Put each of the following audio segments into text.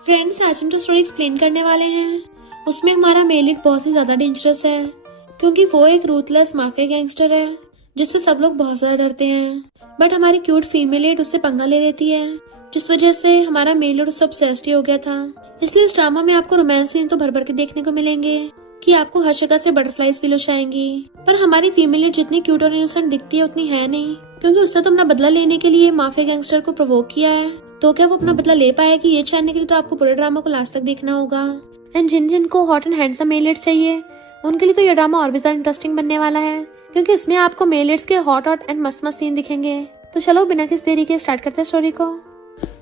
Friends, आज हम जो स्टोरी एक्सप्लेन करने वाले हैं उसमें हमारा मेल लीड बहुत ही ज्यादा डेंजरस है, क्योंकि वो एक रूथलेस माफिया गैंगस्टर है जिससे सब लोग बहुत ज्यादा डरते हैं। बट हमारी क्यूट फीमेल लीड उससे पंगा ले लेती है, जिस वजह से हमारा मेल लीड उससे ऑब्सेस्ड हो गया था। इसलिए इस ड्रामा में आपको रोमांस सीन तो भर भर के देखने को मिलेंगे कि आपको हर जगह से बटरफ्लाइज फील हो जाएंगी। पर हमारी फीमेल लीड जितनी क्यूट और इनोसेंट दिखती है उतनी है नहीं, क्योंकि उसने तो अपना बदला लेने के लिए माफिया गैंगस्टर को प्रोवोक किया है। तो क्या वो अपना बदला ले पाएगी, ये जानने के लिए तो आपको पूरे ड्रामा को लास्ट तक देखना होगा। एंड जिनको hot and handsome male lead चाहिए उनके लिए तो ये ड्रामा और भी ज्यादा इंटरेस्टिंग बनने वाला है, क्योंकि इसमें आपको मेल लीड्स के हॉट एंड मस्त मस्त सीन दिखेंगे। तो चलो बिना किसी देरी के स्टार्ट करते हैं स्टोरी को।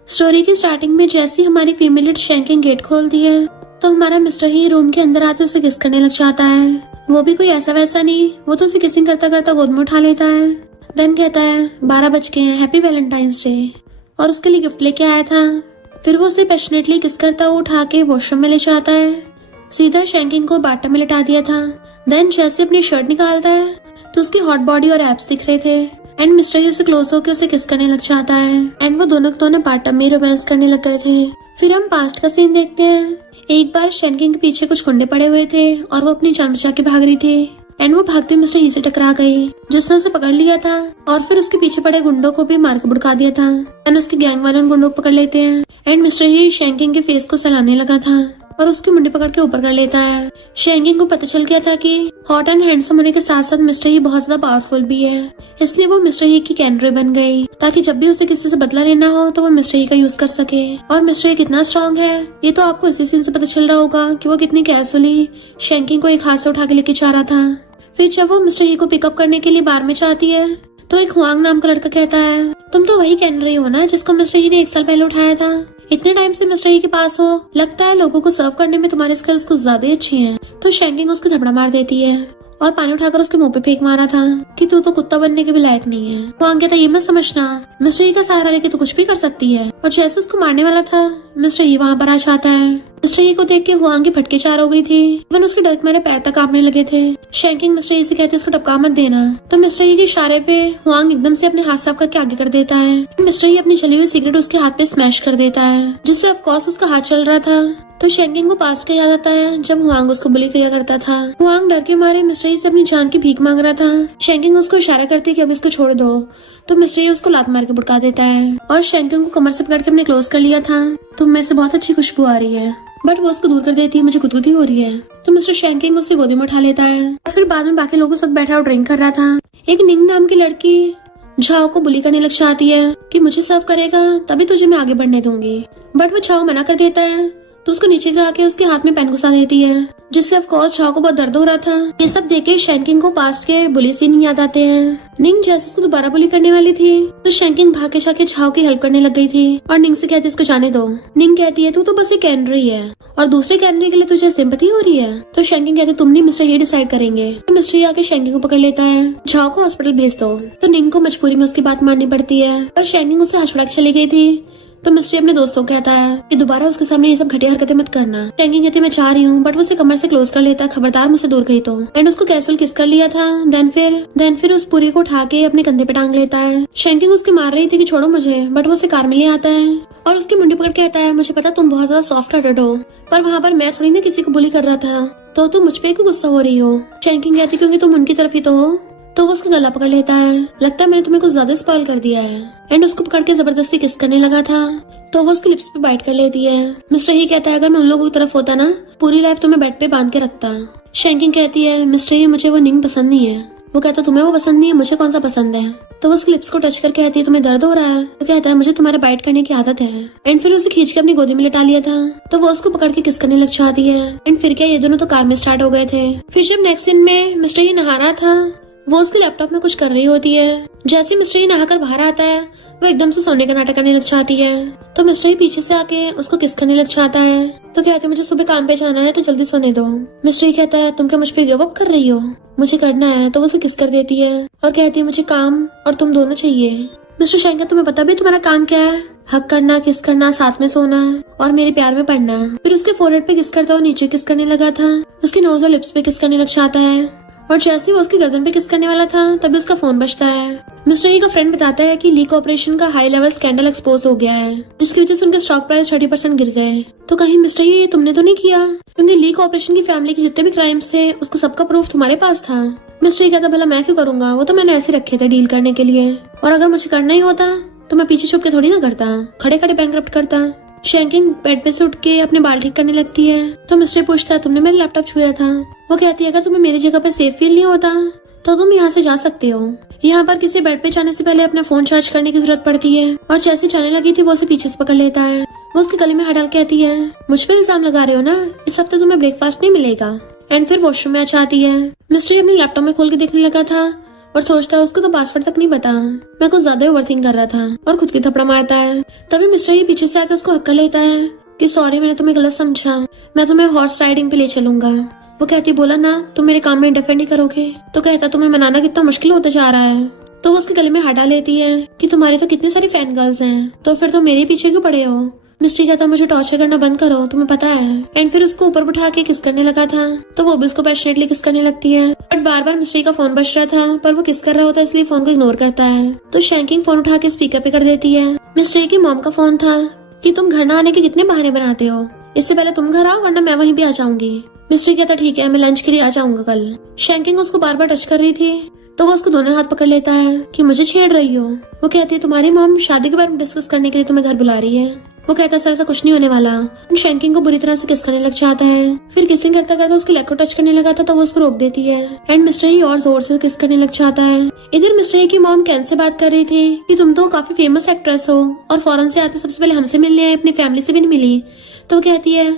स्टोरी की स्टार्टिंग में जैसे हमारी फीमेल लीड शैंकिंग गेट खोलती है तो हमारा मिस्टर ही रूम के अंदर आते उसे किस करने लग जाता है। वो भी कोई ऐसा वैसा नहीं, वो तो उसे किसिंग करता करता गोद में उठा लेता है। देन कहता है 12 बज गए हैं, हैप्पी वैलेंटाइंस डे, और उसके लिए गिफ्ट लेके आया था। फिर वो उसे पैशनेटली किस करता हुआ उठा के वॉशरूम में ले जाता है। सीधा शैंकिंग को बाटम में लिटा दिया था। देन जैसे अपनी शर्ट निकालता है तो उसकी हॉट बॉडी और एब्स दिख रहे थे। एंड मिस्टर ही उसे क्लोज होकर उसे किस करने लग जाता है। एंड वो दोनों बाटम में रोमांस करने लग गए थे। फिर हम पास्ट का सीन देखते हैं। एक बार शैंकिंग के पीछे कुछ गुंडे पड़े हुए थे और वो अपनी जान बचा के भाग रही थी। एंड वो भागते हुए मिस्टर ही से टकरा गई, जिसने उसे पकड़ लिया था और फिर उसके पीछे पड़े गुंडों को भी मार के भुड़का दिया था। एंड उसके गैंग वाले उन गुंडों को पकड़ लेते हैं। एंड मिस्टर ही शैंकिंग के फेस को सहलाने लगा था और उसकी मुंडी पकड़ के ऊपर कर लेता है। शैंकिंग को पता चल गया था कि हॉट एंड हैंडसम होने के साथ साथ मिस्टर ही बहुत ज्यादा पावरफुल भी है, इसलिए वो मिस्टर ही की कैनरे बन गई, ताकि जब भी उसे किसी से बदला लेना हो तो वो मिस्टर ही का यूज कर सके। और मिस्टर ही कितना स्ट्रॉन्ग है ये तो आपको इसी सीन से पता चल रहा होगा कि वो कितनी कैजुअली शैंकिंग को एक हाथ से उठा के लेके जा रहा था। फिर जब वो मिस्टर ही को पिकअप करने के लिए बार में जाती है तो एक हुआंग नाम का लड़का कहता है, तुम तो वही कैनरी हो ना जिसको मिस्टर ही ने 1 साल पहले उठाया था। इतने टाइम से मिस्टर ही के पास हो, लगता है लोगों को सर्व करने में तुम्हारे स्किल्स कुछ ज्यादा अच्छी हैं। तो शैंकिंग उसको थपड़ा मार देती है और पानी उठाकर उसके मुंह पे फेंक मारा था कि तू तो कुत्ता बनने के भी लायक नहीं है। हुआंग कहता, ये मत समझना, मिस्टर ही का सहारा लेके तू कुछ भी कर सकती है। और जैसे उसको मारने वाला था मिस्टर ही वहाँ पर आ जाता है। मिस्टर ही को देख के हुआंग की फटके चार हो गई थी। इवन उसके डर मेरे पैर तक कांपने लगे थे। शैंकिंग मिस्टर ही से कहती है उसको टपका मत देना। तो मिस्टर ही के इशारे पे हुआंग एकदम से अपने हाथ साफ करके आगे कर देता है। मिस्टर ही अपनी चली हुई सिगरेट उसके हाथ पे स्मैश कर देता है, जिससे ऑफकोर्स उसका हाथ चल रहा था। तो शैंकिंग को पास्ट का याद आता है जब हुआंग उसको बुली किया करता था। हुआंग डर के मारे मिस्टर ही से अपनी जान की भीख मांग रहा था। शैंकिंग उसको इशारा करती है कि अब इसको छोड़ दो, तो मिस्टर ही उसको लात मार के भुड़का देता है। और शैंकिंग को कमर से पकड़ के अपने क्लोज कर लिया था। तुम में से बहुत अच्छी खुशबू आ रही है, बट वो उसको दूर कर देती है, मुझे गुदगुदी हो रही है। तो मिस्टर शैंकिंग उसे गोदी में उठा लेता है। और फिर बाद में बाकी लोगों के साथ बैठा और ड्रिंक कर रहा था। एक निंग नाम की लड़की झाओ को बुली करने लग जाती है कि मुझे सर्व करेगा तभी तुझे मैं आगे बढ़ने दूंगी। बट वो झाओ मना कर देता है तो उसको नीचे गिरा के उसके हाथ में पेन घुसा देती है, जिससे ऑफकोर्स झाओ को बहुत दर्द हो रहा था। ये सब देखे शैंकिंग को पास्ट के बुली सीन याद आते हैं। निंग जैसे उसको दोबारा बुली करने वाली थी तो शैंकिंग भाग के जाके झाओ की हेल्प करने लग गई थी और निंग से कहती है इसको जाने दो। निंग कहती है तू तो बस एक कैनरी है और दूसरे कैनरी के लिए तुझे सिंपैथी हो रही है। तो शैंकिंग कहती है तुम नहीं मिस्टर ये डिसाइड करेंगे। तो मिस्टर ही आके शैंकिंग को पकड़ लेता है, झाओ को हॉस्पिटल भेज दो। तो निंग को मजबूरी में उसकी बात माननी पड़ती है और शैंकिंग उससे हाथ छुड़ा के चली गई थी। तो मिस्टर अपने दोस्तों को कहता है कि दोबारा उसके सामने ये सब घटिया हरकतें मत करना। शैंकिंग कहती है मैं चाह रही हूँ, बट वो उसे कमर से क्लोज कर लेता, खबरदार मुझसे दूर गई तो। एंड उसको कैसल किस कर लिया था। देन फिर उस पूरी को उठा के अपने कंधे पे टांग लेता है। शैंकिंग उसकी मार रही थी कि छोड़ो मुझे, बट वो उसे कार में ले आता है और उसकी मुंडी पकड़ के कहता है मुझे पता तुम बहुत ज्यादा सॉफ्ट हार्टेड हो, पर वहाँ पर मैं थोड़ी ना किसी को बुली कर रहा था, तो तुम मुझ पे क्यों गुस्सा हो रही हो। शैंकिंग कहती क्योंकि तुम उनकी तरफ ही तो हो। तो वो उसका गला पकड़ लेता है, लगता है मैंने तुम्हें कुछ ज्यादा स्पॉइल कर दिया है। एंड उसको पकड़ के जबरदस्ती किस करने लगा था तो वो उसके लिप्स पे बाइट कर लेती है। मिस्टर ही कहता है अगर मैं उन लोगों की तरफ होता ना पूरी लाइफ तुम्हें बेड पे बांध के रखता। शैंकिंग कहती है मिस्टर ही मुझे वो निंग पसंद नहीं है। वो कहता तुम्हें वो पसंद नहीं है, मुझे कौन सा पसंद है। तो वो उसके लिप्स को टच करके कहती है तुम्हें दर्द हो रहा है। तो कहता है मुझे तुम्हारे बाइट करने की आदत है। एंड फिर उसे खींच के अपनी गोदी में लिटा लिया था। तो वो उसको पकड़ के किस करने लग जाती है। एंड फिर क्या ये दोनों तो कार में स्टार्ट हो गए थे। फिर जब नेक्स्ट सीन में मिस्टर ही नहा रहा था वो उसके लैपटॉप में कुछ कर रही होती है। जैसे मिस्टर ही नहाकर बाहर आता है वो एकदम से सोने का नाटक करने लग जाती है। तो मिस्टर ही पीछे से आके उसको किस करने लग जाता है। तो कहते हैं मुझे सुबह काम पे जाना है तो जल्दी सोने दो। मिस्टर ही कहता है तुम क्या मुझ पे गिव अप कर रही हो, मुझे करना है। तो वो उसे किस कर देती है और कहती है मुझे काम और तुम दोनों चाहिए। मिस्टर शैंकर तुम्हें पता भी तुम्हारा काम क्या है, हक करना, किस करना, साथ में सोना और मेरे प्यार में पड़ना। फिर उसके फोरहेड पे किस करता वो नीचे किस करने लगा था, उसके नोज और लिप्स पे किस करने लग जाता है और जैसे ही वो उसकी गर्दन पे किस करने वाला था तभी उसका फोन बजता है। मिस्टर ही का फ्रेंड बताता है कि लीक ऑपरेशन का हाई लेवल स्कैंडल एक्सपोज हो गया है, जिसकी वजह से उनके स्टॉक प्राइस 30% गिर गए। तो कहीं मिस्टर ये तुमने तो नहीं किया? क्योंकि लीक ऑपरेशन की फैमिली के जितने भी क्राइम्स थे उसको सबका प्रूफ तुम्हारे पास था। मिस्टर ही कहता भला मैं क्यों करूंगा, वो तो मैंने ऐसे रखे थे डील करने के लिए, और अगर मुझे करना ही होता तो मैं पीछे छुप के थोड़ी ना करता, खड़े खड़े बैंकरप्ट करता। शैंकिंग बेड पे से उठ के अपने बाल ठीक करने लगती है तो मिस्टर पूछता है तुमने मेरा लैपटॉप छुआ था? वो कहती है अगर तुम्हें मेरी जगह पे सेफ फील नहीं होता तो तुम यहाँ से जा सकते हो। यहाँ पर किसी बेड पे जाने से पहले अपना फोन चार्ज करने की जरूरत पड़ती है, और जैसे जाने लगी थी वो उसे पीछे से पकड़ लेता है। वो उसके गले में हाथ डाल कहती है मुझ पर इल्जाम लगा रहे हो ना, इस हफ्ते तुम्हें ब्रेकफास्ट नहीं मिलेगा। एंड फिर वॉशरूम में आती है। मिस्टर अपने लैपटॉप में खोल के देखने लगा था और सोचता है उसको तो पासवर्ड तक नहीं पता, मैं कुछ ज्यादा ओवरथिंक कर रहा था, और खुद की थपड़ा मारता है। तभी मिस्टर ही पीछे से आकर उसको हक कर लेता है कि सॉरी मैंने तुम्हें गलत समझा, मैं तुम्हें हॉर्स राइडिंग पे ले चलूंगा। वो कहती बोला ना तुम मेरे काम में इंटरफेयर नहीं करोगे। तो कहता तुम्हें मनाना कितना मुश्किल होता जा रहा है। तो वो उसके गले में हाथ डाल लेती है कि तुम्हारे तो कितनी सारी फैन गर्ल्स हैं, तो फिर तुम मेरे पीछे क्यों पड़े हो। मिस्ट्री कहता मुझे टॉर्चर करना बंद करो, तुम्हें पता है। एंड फिर उसको ऊपर उठा के किस करने लगा था तो वो भी उसको पैशनेटली किस करने लगती है। बट बार बार मिस्ट्री का फोन बज रहा था पर वो किस कर रहा होता है इसलिए फोन को इग्नोर करता है। तो शैंकिंग फोन उठा के स्पीकर पे कर देती है। मिस्ट्री की मॉम का फोन था कि तुम घर न आने के कितने बहाने बनाते हो, इससे पहले तुम घर आओ वरना मैं वहीं भी आ जाऊंगी। मिस्ट्री कहता ठीक है मैं लंच के लिए आ जाऊंगा कल। शैंकिंग उसको बार बार टच कर रही थी तो वो उसको दोनों हाथ पकड़ लेता है कि मुझे छेड़ रही हो। वो कहती है तुम्हारी मॉम शादी के बारे में डिस्कस करने के लिए तुम्हें घर बुला रही है। वो कहता है सर ऐसा कुछ नहीं होने वाला। शैंकिंग को बुरी तरह से किस करने लग जाता है। फिर किसिंग करता करता उसके लेग को टच करने लगा था तो वो उसको रोक देती है। एंड मिस्टर ही और जोर से किस करने लग जाता है। इधर मिस्टर ही की मॉम कैन से बात कर रही थी कि तुम तो काफी फेमस एक्ट्रेस हो और फॉरेन से आते सबसे पहले हमसे मिलने आए, अपनी फैमिली से भी नहीं मिली। तो वो कहती है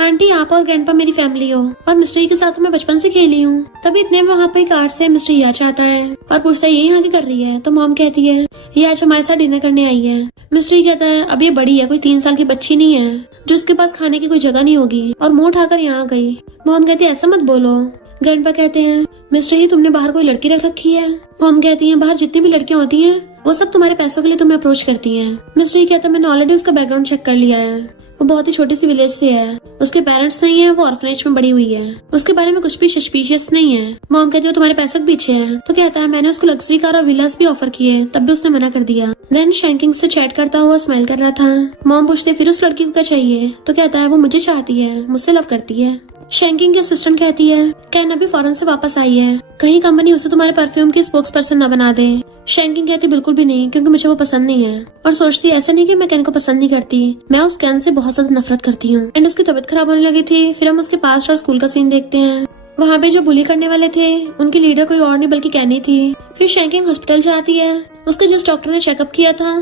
आंटी आप और ग्रैंडपा मेरी फैमिली हो और मिस्टर के साथ मैं बचपन से खेली हूँ। तभी इतने में वहाँ पे कार से मिस्टर आ जाता है और पूछता है ये यहाँ की कर रही है। तो मॉम कहती है ये आज हमारे साथ डिनर करने आई है। मिस्टर कहता है अब ये बड़ी है, कोई 3 साल की बच्ची नहीं है जो उसके पास खाने की कोई जगह नहीं होगी, और मुंह उठाकर यहाँ गई। मॉम कहती है ऐसा मत बोलो। ग्रैंडपा कहते हैं मिस्टर ही तुमने बाहर कोई लड़की रख रखी है। मॉम कहती है बाहर जितनी भी लड़कियां होती हैं वो सब तुम्हारे पैसों के लिए तुम्हें अप्रोच करती हैं। मिस्टर कहता है मैंने ऑलरेडी उसका बैकग्राउंड चेक कर लिया है, वो बहुत ही छोटी सी विलेज से है, उसके पेरेंट्स नहीं है, वो ऑर्फनेज में बड़ी हुई है, उसके बारे में कुछ भी सस्पिशियस नहीं है। मॉम कहती है तुम्हारे पैसों के पीछे है। तो कहता है मैंने उसको लग्जरी कार और विलास भी ऑफर किए तब भी उसने मना कर दिया। देन शैंकिंग से चैट करता हुआ स्माइल कर रहा था। मॉम पूछते फिर उस लड़की को क्या चाहिए। तो कहता है वो मुझे चाहती है, मुझसे लव करती है। शैंकिंग की असिस्टेंट कहती है कैन अभी फॉरेन से वापस आई है, कहीं कंपनी उसे तुम्हारे परफ्यूम की स्पोक्स पर्सन न बना दे। शैंकिंग कहती बिल्कुल भी नहीं क्योंकि मुझे वो पसंद नहीं है, और सोचती ऐसा नहीं कि मैं कैन को पसंद नहीं करती, मैं उस कैन से बहुत ज्यादा नफरत करती हूँ। एंड उसकी तबीयत खराब होने लगी थी। फिर हम उसके पास्ट और स्कूल का सीन देखते हैं। वहाँ पे जो बुली करने वाले थे उनकी लीडर कोई और नहीं बल्कि कैनी थी। फिर शैंकिंग हॉस्पिटल जाती है। उसको जिस डॉक्टर ने चेकअप किया था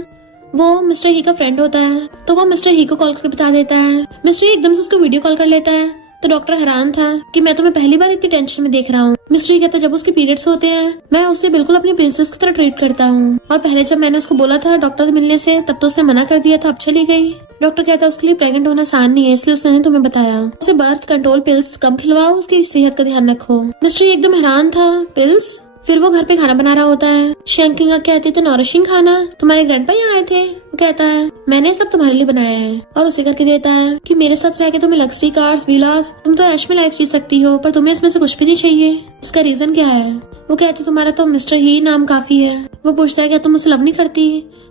वो मिस्टर ही का फ्रेंड होता है, तो वो मिस्टर ही को कॉल करके बता देता है। मिस्टर ही एकदम से उसको वीडियो कॉल कर लेता है। तो डॉक्टर हैरान था कि मैं तुम्हें पहली बार इतनी टेंशन में देख रहा हूँ। मिस्टर कहता जब उसके पीरियड्स होते हैं मैं उसे बिल्कुल अपनी प्रिंसेस की तरह ट्रीट करता हूँ, और पहले जब मैंने उसको बोला था डॉक्टर से मिलने से तब तो उसने मना कर दिया था, अब चली गई। डॉक्टर कहता है उसके लिए प्रेग्नेंट होना आसान नहीं है इसलिए उसने तुम्हें बताया। उसे बर्थ कंट्रोल पिल्स कम खिलवाओ, उसकी सेहत का ध्यान रखो। मिस्टर एकदम हैरान था पिल्स। फिर वो घर पे खाना बना रहा होता है। शैंकिंग कहती तो नॉरिशिंग खाना, तुम्हारे ग्रैंडपा यहाँ आए थे। वो कहता है मैंने सब तुम्हारे लिए बनाया है, और उसे करके देता है कि मेरे साथ रह के तुम्हें लग्जरी कार्स विलास, तुम तो ऐश में लाइफ जी सकती हो, पर तुम्हें इसमें से कुछ भी नहीं चाहिए। इसका रीजन क्या है। वो कहती तुम्हारा तो मिस्टर ही नाम काफी है। वो पूछता है क्या तुम मुझसे लव नहीं करती।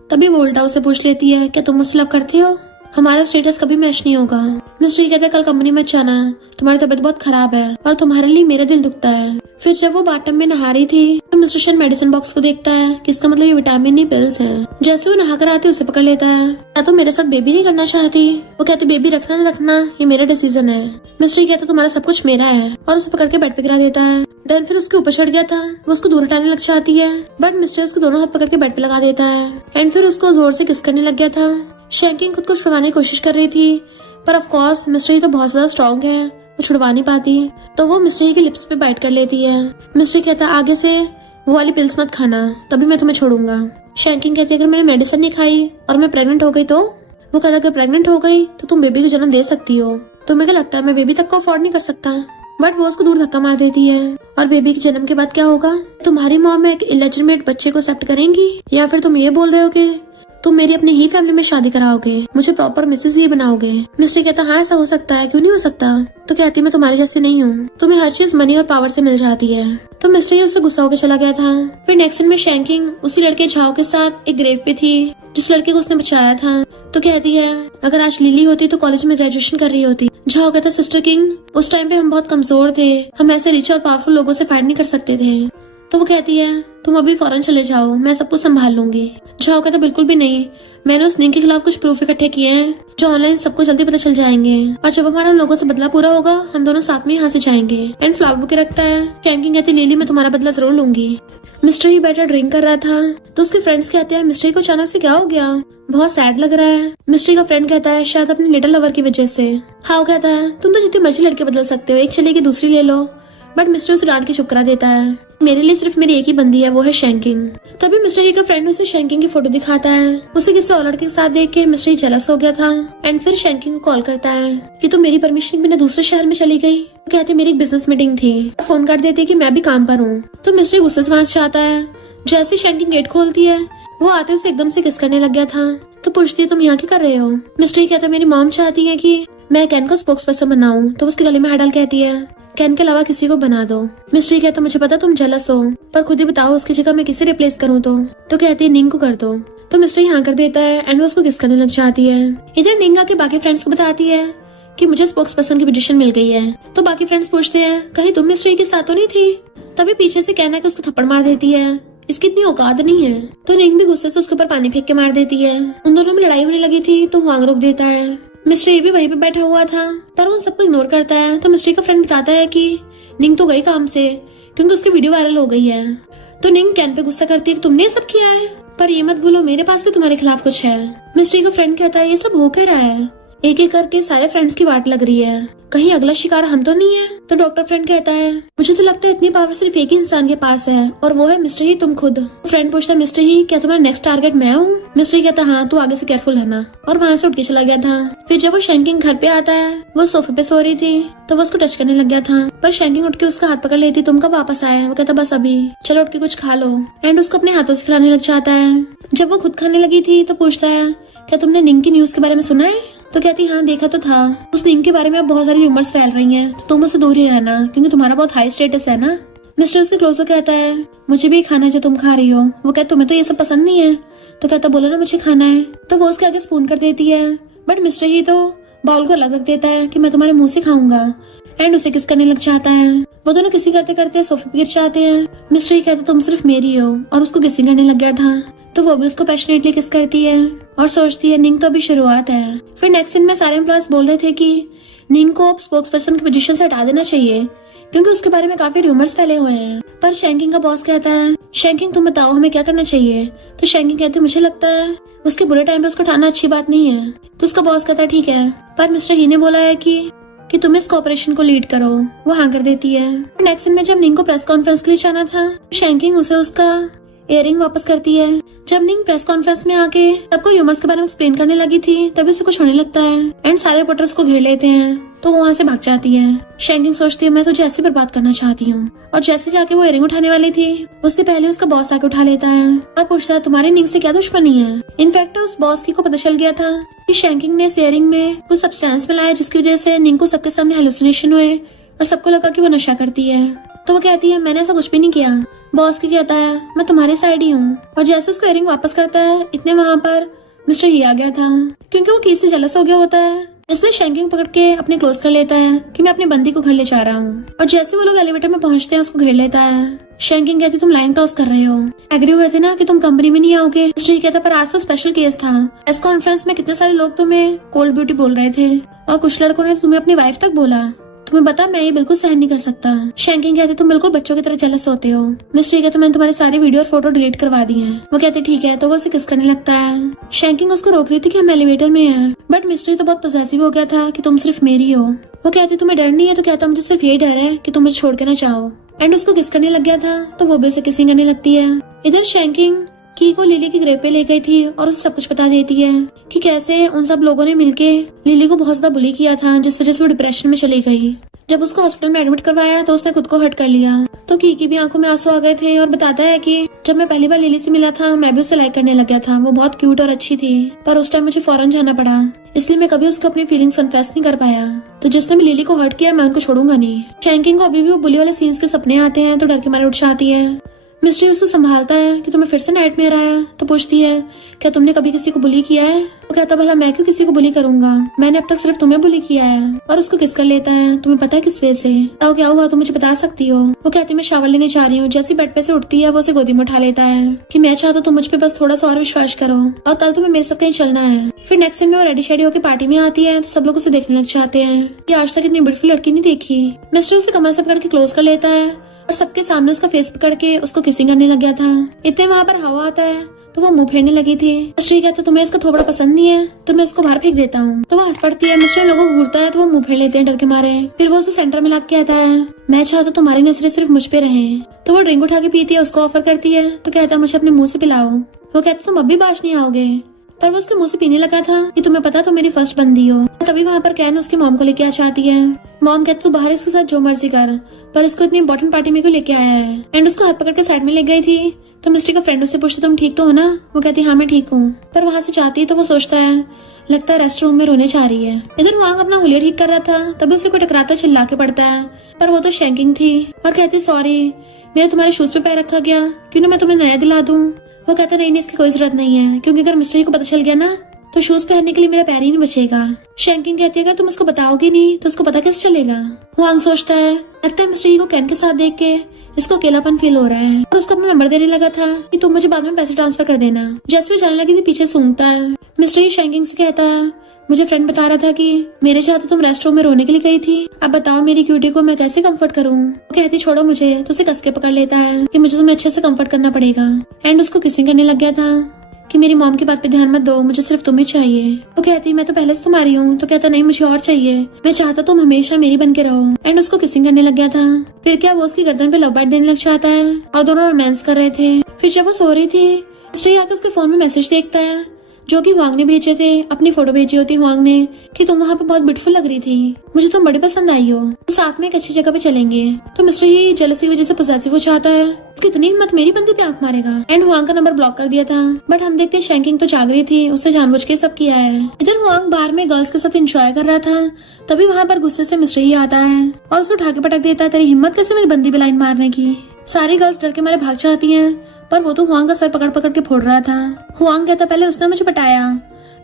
तभी वो उल्टा उसे पूछ लेती है क्या तुम मुझसे लव करती हो, हमारा स्टेटस कभी मैच नहीं होगा। मिस्टर कहता है कल कंपनी में जाना, तुम्हारी तबीयत बहुत खराब है और तुम्हारे लिए मेरा दिल दुखता है। फिर जब वो बाथटब में नहा रही थी तो मिस्टर शन मेडिसिन बॉक्स को देखता है कि इसका मतलब ये विटामिन नहीं पिल्स हैं। जैसे वो नहाकर आती उसे पकड़ लेता है। क्या तुम मेरे साथ बेबी नहीं करना चाहती। वो कहती बेबी रखना न रखना ये मेरा डिसीजन है। मिस्टर कहता तुम्हारा सब कुछ मेरा है, और उसे पकड़ के बेड पे गिरा देता है। देन फिर उसके ऊपर चढ़ गया था, वो उसको दूर हटाने लग जाती है बट मिस्टर उसको दोनों हाथ पकड़ के बेड पे लगा देता है। एंड फिर उसको जोर से किस करने लग गया था। शैंकिंग खुद को छुड़वाने की कोशिश कर रही थी पर ऑफ कोर्स मिस्टर ही तो बहुत ज्यादा स्ट्रॉन्ग है, वो छुड़वा नहीं पाती। तो वो मिस्टर ही के लिप्स पे बाइट कर लेती है। मिस्टर कहता आगे से वो वाली पिल्स मत खाना तभी मैं तुम्हें छोड़ूंगा। शैंकिंग कहती अगर मैंने मेडिसिन नहीं खाई और मैं प्रेग्नेंट हो गई तो। वो कहता अगर प्रेग्नेंट हो गई तो तुम बेबी को जन्म दे सकती हो। तुम्हें क्या लगता है मैं बेबी तक को अफोर्ड नहीं कर सकता। बट वो उसको दूर धक्का मार देती है। और बेबी के जन्म के बाद क्या होगा, तुम्हारी मॉम एक इलेजिटिमेट बच्चे को एक्सेप्ट करेंगी, या फिर तुम ये बोल रहे हो कि तुम मेरी अपने ही फैमिली में शादी कराओगे, मुझे प्रॉपर मिसेज ही बनाओगे। मिस्ट्री कहता हाँ ऐसा हो सकता है, क्यों नहीं हो सकता। तो कहती मैं तुम्हारे जैसी नहीं हूँ, तुम्हें हर चीज मनी और पावर से मिल जाती है। तो मिस्ट्री उससे गुस्सा होकर चला गया था। फिर नेक्स्ट सीन में शैंकिंग उसी लड़के झाओ के साथ एक ग्रेव पे थी जिस लड़के को उसने बचाया था। तो कहती है अगर आज लिली होती तो कॉलेज में ग्रेजुएशन कर रही होती। झाओ कहता सिस्टर किंग उस टाइम पे हम बहुत कमजोर थे, हम ऐसे रिच और पावरफुल लोगों से फाइट नहीं कर सकते थे। तो वो कहती है तुम अभी फौरन चले जाओ, मैं सब कुछ संभाल लूंगी। झाओ कहता बिल्कुल भी नहीं, मैंने उस निंग के खिलाफ कुछ प्रूफ इकट्ठे किए हैं जो ऑनलाइन सबको जल्दी पता चल जाएंगे, और जब हमारा उन लोगों से बदला पूरा होगा हम दोनों साथ में यहाँ से जाएंगे। एंड फ्लावर बुके रखता है। शैंकिंग कहती लिली मैं तुम्हारा बदला जरूर लूंगी। मिस्टर ही बैठा ड्रिंक कर रहा था तो उसके फ्रेंड्स कहते हैं मिस्टर को अचानक से क्या हो गया, बहुत सैड लग रहा है। मिस्टर का फ्रेंड कहता है शायद अपने लिटिल लवर की वजह से। हाउ कहता है तुम तो जितनी मर्जी लड़के बदल सकते हो, एक चलेगी दूसरी ले लो। बट मिस्टर उसे डांट के शुक्रा देता है, मेरे लिए सिर्फ मेरी एक ही बंदी है, वो है शैंकिंग। तभी मिस्टर ही का फ्रेंड उसे शैंकिंग की फोटो दिखाता है। उसे किसी और लड़के के साथ देख के मिस्टर ही जेलस हो गया था। एंड फिर शैंकिंग को कॉल करता है कि तुम मेरी परमिशन के बिना दूसरे शहर में चली गई। तो कहते मेरी एक बिजनेस मीटिंग थी, फोन कर देती कि मैं भी काम पर हूँ। तो मिस्टर गुस्से से वहां से आता है। जैसे शैंकिंग गेट खोलती है वो आते उसे एकदम से किस करने लग गया था। तो पूछती है तुम यहाँ क्या कर रहे हो। मिस्टर ही कहता मेरी मॉम चाहती है कि मैं कैन को स्पोक्स पर्सन बनाऊं। तो उसके गले में हाथ डाल कहती है कैन के अलावा किसी को बना दो। मिस्ट्री कहता मुझे पता तुम जेलस हो, पर खुद ही बताओ उसकी जगह मैं किसे रिप्लेस करूँ। तो कहती है निंग को कर दो। तो मिस्ट्री यहाँ कर देता है एंड वो उसको किस करने लग जाती है। इधर निंग आके बाकी फ्रेंड्स को बताती है कि मुझे स्पोक्स पर्सन की पोजीशन मिल गई है। तो बाकी फ्रेंड्स पूछते हैं कहीं तुम मिस्ट्री के साथ तो नहीं थी। तभी पीछे से कहना कि उसको थप्पड़ मार देती है, इसकी इतनी औकात नहीं है। तो निंग भी गुस्से से उसके ऊपर पानी फेंक के मार देती है। उन दोनों में लड़ाई होने लगी थी तो हुआंग रोक देता है। मिस्ट्री भी वहीं पे बैठा हुआ था पर वो सबको इग्नोर करता है। तो मिस्ट्री का फ्रेंड बताता है कि निंग तो गई काम से क्योंकि उसकी वीडियो वायरल हो गई है। तो निंग कैन पे गुस्सा करती है कि तुमने ये सब किया है, पर ये मत भूलो मेरे पास भी तुम्हारे खिलाफ कुछ है। मिस्ट्री का फ्रेंड कहता है ये सब हो क्या रहा है, एक एक करके सारे फ्रेंड्स की वाट लग रही है, कहीं अगला शिकार हम तो नहीं है। तो डॉक्टर फ्रेंड कहता है मुझे तो लगता है इतनी पावर सिर्फ एक ही इंसान के पास है और वो है मिस्टर ही तुम खुद। फ्रेंड पूछता है मिस्टर ही क्या तुम्हारा नेक्स्ट टारगेट मैं हूँ। मिस्टर कहता हाँ तू आगे से केयरफुल रहना, और वहाँ से उठ के चला गया था। फिर जब वो शैंकिंग घर पे आता है वो सोफे पे सो रही थी तो वो उसको टच करने लग गया था, पर शैंकिंग उठ के उसका हाथ पकड़ लेती। तुम कब वापस आए। वो कहता बस अभी, चलो उठ के कुछ खा लो। एंड उसको अपने हाथों से खिलाने लग जाता है। जब वो खुद खाने लगी थी तो पूछता है क्या तुमने निंग की न्यूज के बारे में सुना है। तो कहती हाँ देखा तो था, उस निंग के बारे में अब बहुत सारी रूमर्स फैल रही हैं, तो तुम उससे दूर ही रहना क्योंकि तुम्हारा बहुत हाई स्टेटस है ना। मिस्टर उसके क्लोज कहता है मुझे भी खाना है जो तुम खा रही हो। वो कहता तुम्हें तो ये सब पसंद नहीं है। तो कहता बोलो ना मुझे खाना है। तो वो उसके आगे स्पून कर देती है, बट मिस्टर ही तो बाउल को अलग रख देता है कि मैं तुम्हारे मुंह से खाऊंगा। एंड उसे किस करने लग जाता है। वो दोनों किसी करते करते सोफे पे गिर जाते हैं। मिस्टर ही कहता तुम सिर्फ मेरी हो, और उसको किसिंग करने लग गया था। तो वो भी उसको पैशनेटली किस करती है और सोचती है निंग तो अभी शुरुआत है। फिर नेक्स्ट सीन में सारे एम्प्लॉयज बोल रहे थे कि निंग को अब स्पोक्स पर्सन की पोजीशन से हटा देना चाहिए क्योंकि उसके बारे में काफी रूमर्स फैले हुए हैं। पर शैंकिंग का बॉस कहता है शैंकिंग तुम बताओ हमें क्या करना चाहिए। तो शैंकिंग कहती है मुझे लगता है उसके बुरे टाइम पे उसको हटाना अच्छी बात नहीं है। तो उसका बॉस कहता है ठीक है, पर मिस्टर ही ने बोला है कि तुम इस कॉपरेशन को लीड करो। वो हाँ कर देती है। नेक्स्ट सीन में जब निंग को प्रेस कॉन्फ्रेंस के लिए जाना था शैंकिंग उसे उसका इयरिंग वापस करती है। जब निंग प्रेस कॉन्फ्रेंस में आके सबको ह्यूमर्स के बारे में एक्सप्लेन करने लगी थी तभी उसे कुछ होने लगता है एंड सारे रिपोर्टर्स को घेर लेते हैं तो वो वहाँ से भाग जाती है। शैंकिंग सोचती है मैं तुझे ऐसे बर्बाद करना चाहती हूँ, और जैसे जाके वो इयरिंग उठाने वाली थी उससे पहले उसका बॉस आके उठा लेता है और पूछता है तुम्हारी निंग से क्या दुश्मनी है। इनफैक्ट उस बॉस की को पता चल गया था कि शैंकिंग ने इस इयरिंग में कुछ सब्सटेंस मिलाया जिसकी वजह से निंग को सबके सामने हेलुसिनेशन हुए और सबको लगा कि वो नशा करती है। तो वो कहती है मैंने ऐसा कुछ भी नहीं किया। बॉस की कहता है मैं तुम्हारे साइड ही हूँ, और जैसे उसको इयरिंग वापस करता है इतने वहाँ पर मिस्टर ही आ गया था क्योंकि वो किसी से जेलस हो गया होता है, इसलिए शैंकिंग पकड़ के अपने क्लोज कर लेता है कि मैं अपनी बंदी को घर ले जा रहा हूँ। और जैसे वो लोग एलिवेटर में पहुंचते हैं उसको घेर लेता है। शैंकिंग कहती तुम लाइन टॉस कर रहे हो, एग्री हुए थे ना कि तुम कंपनी में नहीं आओगे। मिस्टर ही कहता पर आज तो स्पेशल केस था, प्रेस कॉन्फ्रेंस में कितने सारे लोग तुम्हें कोल्ड ब्यूटी बोल रहे थे और कुछ लड़कों ने तुम्हें अपनी वाइफ तक बोला। तुम्हें पता मैं ये बिल्कुल सहन नहीं कर सकता। शैंकिंग कहते तुम बिल्कुल बच्चों की तरह जेलस होते हो। मिस्टर कहते मैंने तुम्हारी सारी वीडियो और फोटो डिलीट करवा दी हैं। वो कहते ठीक है, तो वो उसे किस करने लगता है। शैंकिंग उसको रोक रही थी कि हम एलिवेटर में हैं, बट मिस्टर तो बहुत पॉसेसिव हो गया था कि तुम सिर्फ मेरी हो। वो कहते तुम्हें डर नहीं है। तो कहता मुझे सिर्फ यही डर है कि तुम मुझे छोड़ के ना जाओ। एंड उसको किस करने लग गया था तो वो भी उसे किसिंग करने लगती है। इधर शैंकिंग की को लिली की ग्रेव पे ले गई थी और उसे सब कुछ बता देती है कि कैसे उन सब लोगों ने मिलके लिली को बहुत ज्यादा बुली किया था जिस वजह से वो डिप्रेशन में चली गई। जब उसको हॉस्पिटल में एडमिट करवाया तो उसने खुद को हर्ट कर लिया। तो की भी आंखों में आंसू आ गए थे और बताता है कि जब मैं पहली बार लिली से मिला था मैं भी उससे लाइक करने लग गया था। वो बहुत क्यूट और अच्छी थी, पर उस टाइम मुझे फौरन जाना पड़ा, इसलिए मैं कभी उसको अपनी फीलिंग्स कन्फेस नहीं कर पाया। तो जिसने भी लिली को हर्ट किया मैं उनको छोड़ूंगा नहीं। शैंकिंग को अभी भी वो बुली वाले सीन्स के सपने आते हैं तो डर के मारे उठ जाती है। मिस्ट्री उससे संभालता है कि तुम्हें फिर से नाइटमेयर आया है। तो पूछती है क्या तुमने कभी किसी को बुली किया है? वो कहता भला मैं क्यों किसी को बुली करूंगा, मैंने अब तक सिर्फ तुम्हें बुली किया है। और उसको किस कर लेता है। तुम्हें पता है किस वजह से? तो क्या हुआ तुम मुझे बता सकती हो? वो कहती मैं शावर लेने जा रही हूँ। जैसी बेड पे से उठती है वो उसे गोदी में उठा लेता है कि मैं चाहता तुम मुझ पे बस थोड़ा सा और विश्वास करो और कल तुम्हें मेरे साथ कहीं चलना है। फिर नेक्स्ट टाइम में वो रेडी शेडी होकर पार्टी में आती है तो सब लोग उसे देखने लग जाते हैं कि आज तक इतनी ब्यूटीफुल लड़की नहीं देखी। मिस्टर उसे कमर से पकड़ के क्लोज कर लेता है और सबके सामने उसका फेस पकड़ के उसको किसिंग करने लग गया था। इतने वहाँ पर हवा आता है तो वो मुंह फेरने लगी थी। मिस्ट्री कहता तुम्हें इसका थोबड़ा पसंद नहीं है तो मैं इसको बाहर फेंक देता हूँ। तो वो हंस पड़ती है। मिस्ट्री लोगों को घूरता है तो वो मुंह फेर लेते हैं डर के मारे। फिर वो उसे सेंटर में लाके कहता है मैं चाहता तुम्हारी नजरें सिर्फ मुझ पे रहे। तो वो ड्रिंक उठा के पीती है, उसको ऑफर करती है तो कहता है मुझे अपने मुंह से पिलाओ। वो कहता तुम अब भी बाश नहीं आओगे, पर वो उसके मुंह से पीने लगा था कि तुम्हें पता तुम मेरी फर्स्ट बंदी हो। तभी वहाँ पर कैन उसकी मॉम को लेके आ जाती है। मॉम कहती तू बाहर इसके साथ जो मर्जी कर, पर इसको इतनी इंपॉर्टेंट पार्टी में क्यों लेके आया है। एंड उसको हाथ पकड़ के साइड में ले गई थी तो मिस्ट्री का फ्रेंड उससे पूछती तुम ठीक तो हो ना? वो कहती हाँ मैं ठीक हूँ। पर वहाँ से जाती तो वो सोचता है लगता है रेस्ट रूम में रोने जा रही है। इधर वांग अपना हुलिया ठीक कर रहा था तभी उसे कोई टकराता चिल्ला के पड़ता है, पर वो तो शैंकिंग थी और कहती सॉरी मेरे तुम्हारे शूज पे पैर रखा गया, क्यों ना मैं तुम्हें नया दिला दूं। वो कहता नहीं इसकी कोई जरूरत नहीं है क्योंकि अगर मिस्ट्री को पता चल गया ना तो शूज पहनने के लिए मेरा पैर ही नहीं बचेगा। शैंकिंग कहती है अगर तुम उसको बताओगी नहीं तो उसको पता कैसे चलेगा। वांग सोचता है लगता है मिस्ट्री को कैन के साथ देख के इसको अकेलापन फील हो रहा है और उसको अपना नंबर देने लगा था कि तुम मुझे बाद में पैसे ट्रांसफर कर देना। जैसे वो जाने लगी थी पीछे सूंघता है। मिस्ट्री शैंकिंग से कहता है मुझे फ्रेंड बता रहा था कि मेरे चाहते तुम रेस्ट रूम में रोने के लिए गई थी, अब बताओ मेरी क्यूटी को मैं कैसे कंफर्ट करूं। वो कहती छोड़ो मुझे तो उसे कस के पकड़ लेता है कि मुझे तुम्हें अच्छे से कंफर्ट करना पड़ेगा। एंड उसको किसिंग करने लग गया था कि मेरी मॉम की बात पे ध्यान मत दो, मुझे सिर्फ तुम ही चाहिए। वो कहती मैं तो पहले से तुम्हारी हूँ। तो कहता नहीं मुझे और चाहिए, मैं चाहता तुम हमेशा मेरी बन के रहो। एंड उसको किसिंग करने लग गया था। फिर क्या वो उसकी गर्दन पे लव बाइट देने लग जाता है और दोनों रोमांस कर रहे थे। फिर जब वो सो रही थी मिस्ट्री आके उसके फोन में मैसेज देखता है जो कि हुआंग ने भेजे थे। अपनी फोटो भेजी होती हुआंग ने कि तुम वहाँ पे बहुत ब्यूटीफुल लग रही थी, मुझे तुम बड़ी पसंद आई हो, तो साथ में एक अच्छी जगह पे चलेंगे। तो मिस्टर ही जेलसी की वजह से पोसेसिव हो जाता है, इसकी इतनी हिम्मत मेरी बंदी पे आंख मारेगा। एंड हुआंग का नंबर ब्लॉक कर दिया था। बट हम देखते शैंकिंग तो जाग रही थी, उससे जानबूझ के सब किया है। इधर हुआंग बाहर में गर्ल्स के साथ एंजॉय कर रहा था तभी वहाँ पर गुस्से से मिस्टर ही आता है और उसे उठा के पटक देता है तेरी हिम्मत कैसे मेरी बंदी पे लाइन मारने की। सारी गर्ल्स डर के मारे भाग जाती है पर वो तो हुआंग का सर पकड़ पकड़ के फोड़ रहा था। हुआंग कहता पहले उसने मुझे पटाया।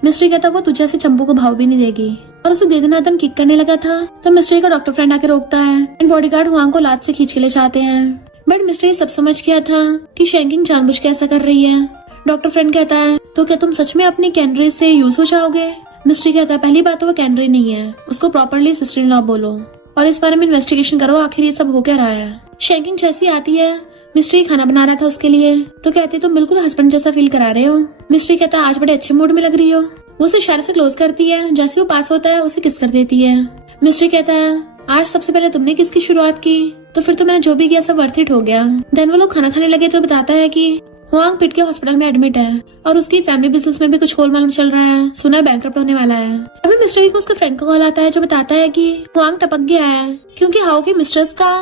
मिस्ट्री कहता वो तुझे से चंपू को भाव भी नहीं देगी और उसे दे देना तन किक करने लगा था। तो मिस्ट्री का डॉक्टर फ्रेंड आके रोकता है एंड बॉडीगार्ड हुआंग को लात से खींच के ले जाते हैं। बट मिस्ट्री सब समझ गया था कि शैंकिंग जानबूझ के ऐसा कर रही है। डॉक्टर फ्रेंड कहता है तो क्या तुम सच में अपनी कैनरी से यूज हो जाओगे? मिस्ट्री कहता है पहली बात तो वो कैनरी नहीं है, उसको प्रॉपरली सिस्टर इन लॉ बोलो और इस बारे में इन्वेस्टिगेशन करो आखिर ये सब हो क्या रहा है। शैंकिंग जैसी आती है मिस्ट्री खाना बना रहा था उसके लिए तो कहती तुम बिल्कुल हस्बैंड जैसा फील करा रहे हो। मिस्ट्री कहता आज बड़े अच्छे मूड में लग रही हो। वो उसे इशारे से क्लोज करती है, जैसे वो पास होता है उसे किस कर देती है। मिस्ट्री कहता है आज सबसे पहले तुमने किसकी शुरुआत की, तो फिर तो मैंने जो भी किया सब वर्थ इट हो गया। देन वो लोग खाना खाने लगे तो बताता है कि हुआंग पिट के हॉस्पिटल में एडमिट है और उसकी फैमिली बिजनेस में भी कुछ गोलमाल चल रहा है, सुना है बैंकरप्ट होने वाला है। अभी मिस्ट्री को उसके फ्रेंड का कॉल आता है जो बताता है कि हुआंग टपक गया है क्योंकि हाउ के मिस्ट्रेस का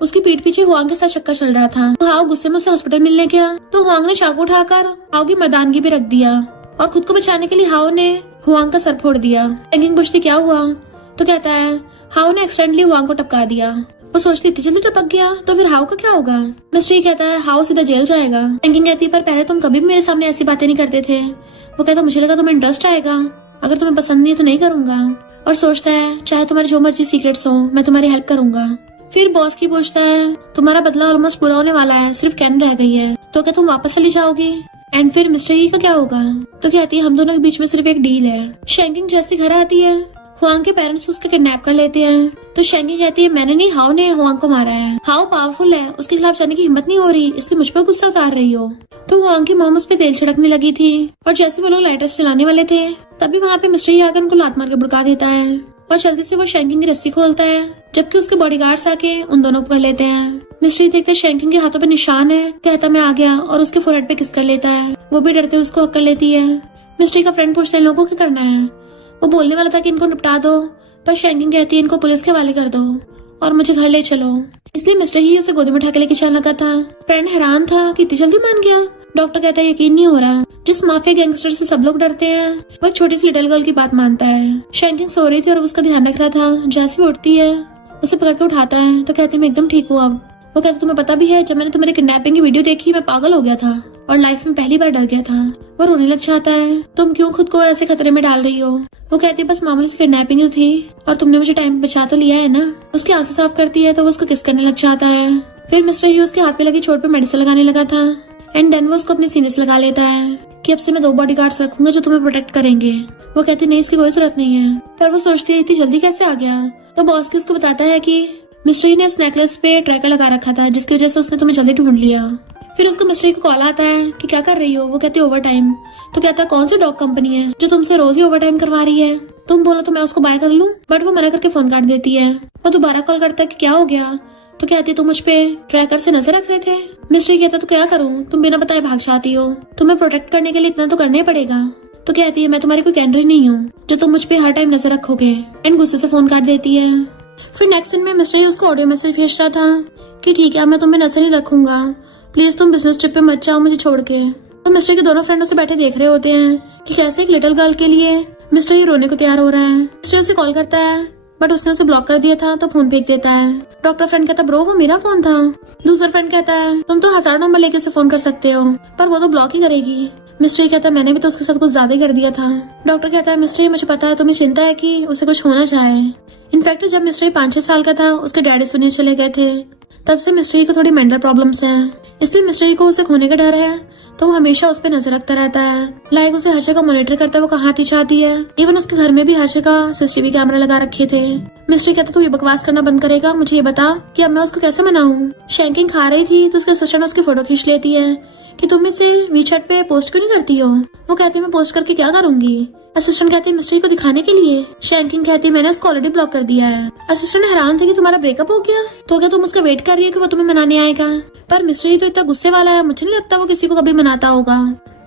उसकी पीठ पीछे हुआंग के साथ चक्कर चल रहा था। तो हाउ गुस्से में उसे हॉस्पिटल मिलने गया तो हुआंग ने चाकू उठाकर हाउ की मर्दानगी पे रख दिया और खुद को बचाने के लिए हाउ ने हुआंग का सर फोड़ दिया। शैंकिंग पूछती क्या हुआ तो कहता है हाउ ने एक्सीडेंटली हुआंग को टपका दिया। वो सोचती इतनी जल्दी टपक गया तो फिर हाउ का क्या होगा। मिस्ट्री कहता है हाउ सीधा जेल जाएगा। शैंकिंग कहती है पर पहले तुम कभी भी मेरे सामने ऐसी बातें नहीं करते थे। वो कहता मुझे लगा तुम्हें इंटरेस्ट आएगा, अगर तुम्हें पसंद नहीं है तो नहीं करूंगा। और सोचता है चाहे तुम्हारे जो मर्जी सीक्रेट्स हो मैं तुम्हारी हेल्प करूंगा। फिर बॉस की पूछता है तुम्हारा बदला ऑलमोस्ट पूरा होने वाला है, सिर्फ कैन रह गई है, तो क्या तुम वापस चली जाओगी। एंड फिर मिस्टर ही का क्या होगा तो कहती है हम दोनों के बीच में सिर्फ एक डील है। शैंकिंग जैसे घर आती है हुआंग के पेरेंट्स उसके किडनैप कर लेते हैं तो शैंकिंग कहती है मैंने नहीं हाउ ने हुआंग को मारा है, हाउ पावरफुल है उसके खिलाफ जाने की हिम्मत नहीं हो रही, इससे मुझ पर गुस्सा उतार रही हो। तो हुआंग की मॉम उस पे तेल छिड़कने लगी थी और जैसे वो लोग लाइटर से चलाने वाले थे तभी वहाँ पे मिस्टर ही आकर उनको लात मार के भड़का देता है और जल्दी से वो शैंकिंग की रस्सी खोलता है जबकि उसके बॉडीगार्ड्स आके उन दोनों को पकड़ लेते हैं। मिस्ट्री देखते शैंकिंग के हाथों पे निशान है, कहता मैं आ गया और उसके फोरहेड पे किस कर लेता है। वो भी डरते उसको हक कर लेती है। मिस्ट्री का फ्रेंड पूछता है लोगों क्या करना है। वो बोलने वाला था कि इनको निपटा दो पर शैंकिंग कहती है इनको पुलिस के हवाले कर दो और मुझे घर ले चलो। इसलिए मिस्टर ही उसे गोदी में उठा के लेके चलने लगा था। फ्रेंड हैरान था कि इतनी जल्दी मान गया। डॉक्टर कहता है यकीन नहीं हो रहा, जिस माफिया गैंगस्टर से सब लोग डरते हैं वो एक छोटी सी लिटिल गर्ल की बात मानता है। शैंकिंग सो रही थी और उसका ध्यान रख रहा था। जैसे भी उठती है उसे पकड़ के उठाता है तो कहती है मैं एकदम ठीक हूँ अब। वो कहता तुम्हें पता भी है जब मैंने तुम्हारी किडनैपिंग की वीडियो देखी मैं पागल हो गया था और लाइफ में पहली बार डर गया था। वो रोने लग जाता है। तुम क्यों खुद को ऐसे खतरे में डाल रही हो? वो कहती है बस मामूली सी किडनैपिंग ही थी और तुमने मुझे टाइम बचा तो लिया है ना। उसके आंसू साफ करती है तो वो उसको किस करने लग जाता है। फिर मिस्टर ही उसके हाथ पे लगी चोट पे मेडिसिन लगाने लगा था एंड देन वो उसको अपने सीने से लगा लेता है कि अब से मैं 2 बॉडीगार्ड्स रखूंगा जो तुम्हें प्रोटेक्ट करेंगे। वो कहती नहीं इसकी कोई जरूरत नहीं है। पर वो सोचती है इतनी जल्दी कैसे आ गया। तो बॉस की उसको बताता है कि मिस्टर ही ने इस नेकलेस पे ट्रैकर लगा रखा था जिसकी वजह से उसने तुम्हें जल्दी ढूंढ लिया। फिर उसको मिस्टर को कॉल आता है कि क्या कर रही हो। वो कहती है ओवर टाइम। तो कहता है कौन सी डॉग कंपनी है जो तुमसे रोज ही ओवर टाइम करवा रही है? तुम बोलो तो मैं उसको बाय कर लूं। बट वो मना करके फोन काट देती है। वो दोबारा कॉल करता है कि क्या हो गया। तो कहती तुम मुझ पे ट्रैकर से नजर रख रहे थे। मिस्टर कहता तो क्या करूं, तुम बिना बताए भाग जाती हो। तुम्हें प्रोटेक्ट करने के लिए इतना तो करना ही पड़ेगा। तो कहती है मैं तुम्हारी कोई कैनरी नहीं हूँ जो तुम मुझ पे हर टाइम नजर रखोगे। एंड गुस्से से फोन काट देती है। फिर नेक्स्ट सीन में मिस्टर ही उसको ऑडियो मैसेज भेज रहा था कि ठीक है मैं तुम्हें नजर नहीं रखूंगा, प्लीज तुम बिजनेस ट्रिप पे मत जाओ मुझे छोड़ के। तो मिस्टर के दोनों फ्रेंड उसे बैठे देख रहे होते हैं कि कैसे एक लिटिल गर्ल के लिए मिस्टर ही रोने को तैयार हो रहा है। मिस्टर उसे कॉल करता है बट उसने उसे ब्लॉक कर दिया था तो फोन फेंक देता है। डॉक्टर फ्रेंड कहता ब्रो वो मेरा फोन था। दूसरा फ्रेंड कहता है तुम तो 1000 नंबर लेके उसे फोन कर सकते हो पर वो तो ब्लॉक ही करेगी। मिस्टर कहता है मैंने भी तो उसके साथ कुछ ज्यादा ही कर दिया था। डॉक्टर कहता है मिस्टर मुझे पता है तुम्हें चिंता है कि उसे कुछ होना चाहे। इनफैक्ट जब मिस्टर 5-6 साल का था उसके डैडी सुनिए चले गए थे तब से मिस्टर को थोड़ी मेंटल प्रॉब्लम्स हैं। इसलिए मिस्टर को उसे खोने का डर है तो वो हमेशा उस पर नजर रखता रहता है। लाइक उसे हर जगह मॉनिटर करता है वो कहाँ आती चाहती है। इवन उसके घर में भी हर जगह सीसीटीवी कैमरा लगा रखे थे। मिस्टर कहता तू ये बकवास करना बंद करेगा, मुझे ये बता कि अब मैं उसको कैसे मनाऊं। शैंकिंग खा रही थी तो उसके असिस्टेंट उसकी फोटो खींच लेती है कि तुम इसे वीचैट पे पोस्ट क्यों नहीं करती हो। वो कहती है मैं पोस्ट करके क्या करूंगी। असिस्टेंट कहती है मिस्टर को दिखाने के लिए। शैंकिंग कहती है मैंने उसको ऑलरेडी ब्लॉक कर दिया है। असिस्टेंट हैरान थे कि तुम्हारा ब्रेकअप हो गया तो क्या तुम उसका वेट कर रही है कि वो तुम्हें मनाने आएगा। पर मिस्टर तो इतना गुस्से वाला है, मुझे नहीं लगता वो किसी को कभी मनाता होगा।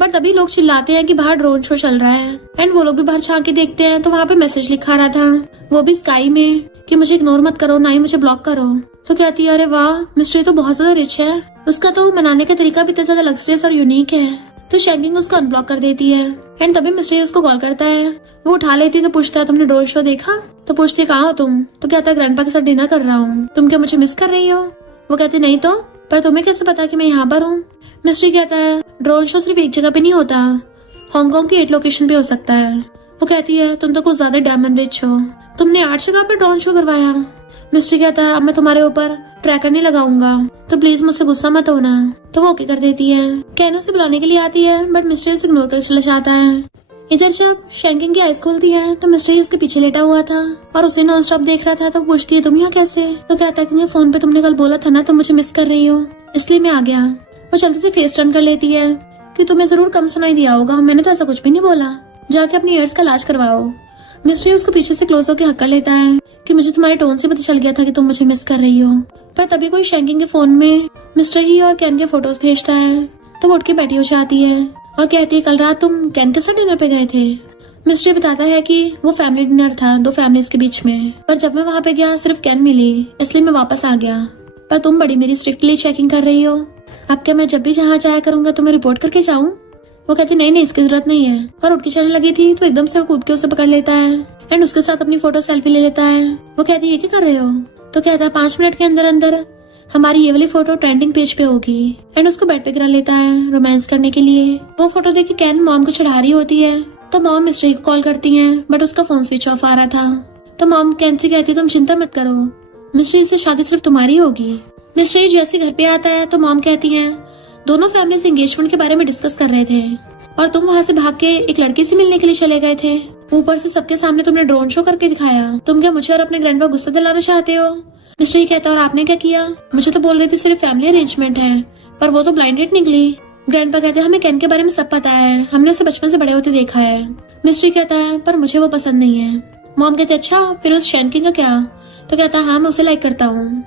बट तभी लोग चिल्लाते हैं कि बाहर ड्रोन शो चल रहा है एंड वो लोग भी बाहर झांक के देखते हैं तो वहाँ पे मैसेज लिखा रहा था वो भी स्काई में कि मुझे इग्नोर मत करो ना ही मुझे ब्लॉक करो। तो कहती है अरे वाह मिस्टर तो बहुत ज्यादा रिच है, उसका तो मनाने का तरीका भी इतना ज्यादा लग्जरियस और यूनिक है। तो शैंकिंग उसको अनब्लॉक कर देती है एंड तभी मिस्टर उसको कॉल करता है। वो उठा लेती तो पूछता है तुमने ड्रोन शो देखा। तो पूछती है कहाँ हो तुम। तो कहता है ग्रैंडपा के साथ डिनर कर रहा हूँ, तुम क्या मुझे मिस कर रही हो। वो कहती नहीं तो, पर तुम्हें कैसे पता कि मैं यहाँ पर हूँ। मिस्टर कहता है ड्रोन शो सिर्फ एक जगह पे नहीं होता, हांगकांग की 8 लोकेशन पे हो सकता है। वो कहती है तुम तो कुछ ज्यादा डायमंड रिच हो, तुमने 8 जगह पर ड्रोन शो करवाया। मिस्टर कहता है अब मैं तुम्हारे ऊपर ट्रैकर नहीं लगाऊंगा तो प्लीज मुझसे गुस्सा मत होना। तो वो ओके कर देती है। कैनो से बुलाने के लिए आती है बट मिस्टर उसे इग्नोर कर चला जाता है। इधर जब शैंकिंग की आइज खुलती है तो मिस्टर उसके पीछे लेटा हुआ था और उसे नॉन स्टॉप देख रहा था। तो पूछती है तुम यहाँ कैसे। तो कहता है क्योंकि फोन पे तुमने कल बोला था ना तुम मुझे मिस कर रही हो इसलिए मैं आ गया। वो जल्दी से फेस टर्न कर लेती है कि तुम्हें जरूर कम सुनाई दिया होगा, मैंने तो ऐसा कुछ भी नहीं बोला, जाके अपनी ईयर्स का इलाज करवाओ। मिस्टर उसको पीछे से क्लोज होकर हक कर लेता है कि मुझे तुम्हारे टोन से पता चल गया था कि तुम मुझे मिस कर रही हो। पर तभी कोई शैंकिंग के फोन में मिस्टर ही और कैन के फोटोज भेजता है तो वो उठ के बैठी हो जाती है और कहती है कल रात तुम कैन के साथ डिनर पे गए थे। मिस्टर बताता है कि वो फैमिली डिनर था 2 फैमिलीज के बीच में, पर जब मैं वहाँ पे गया सिर्फ कैन मिली इसलिए मैं वापस आ गया। पर तुम बड़ी मेरी स्ट्रिक्टली चेकिंग कर रही हो, अब क्या मैं जब भी जहाँ जाया करूंगा तुम्हें रिपोर्ट करके जाऊँ। वो कहती नहीं इसकी जरूरत नहीं है। और उठ के चलने लगी थी तो एकदम से वो कूद के उसे पकड़ लेता है एंड उसके साथ अपनी फोटो सेल्फी ले लेता है। वो कहती है ये क्या कर रहे हो। तो कहता है 5 मिनट के अंदर अंदर हमारी ये वाली फोटो ट्रेंडिंग पेज पे होगी एंड उसको बेड पे गिरा लेता है रोमांस करने के लिए। वो फोटो देख के कैन मॉम को चढ़ा रही होती है तो मॉम मिस्टर को कॉल करती है बट उसका फोन स्विच ऑफ आ रहा था। तो मॉम कैन से कहती है तुम चिंता मत करो, मिस्टर से शादी सिर्फ तुम्हारी होगी। मिस्टर जैसे घर पे आता है तो मॉम कहती है दोनों फैमिली से एंगेजमेंट के बारे में डिस्कस कर रहे थे और तुम वहाँ से भाग के एक लड़की से मिलने के लिए चले गए थे। ऊपर से सबके सामने तुमने ड्रोन शो करके दिखाया। तुम क्या मुझे और अपने ग्रैंडपा गुस्सा दिलाना चाहते हो। मिस्टर कहता है और आपने क्या किया। मुझे तो बोल रही थी सिर्फ फैमिली अरेंजमेंट है पर वो तो ब्लाइंड डेट निकली। ग्रैंडपा कहते हैं हमें कैन के बारे में सब पता है, हमने उसे बचपन से बड़े होते देखा है। मिस्टर कहता है पर मुझे वो पसंद नहीं है। मॉम कहते अच्छा फिर उस शैंकिंग का क्या। तो कहता है हाँ मैं उसे लाइक करता हूँ।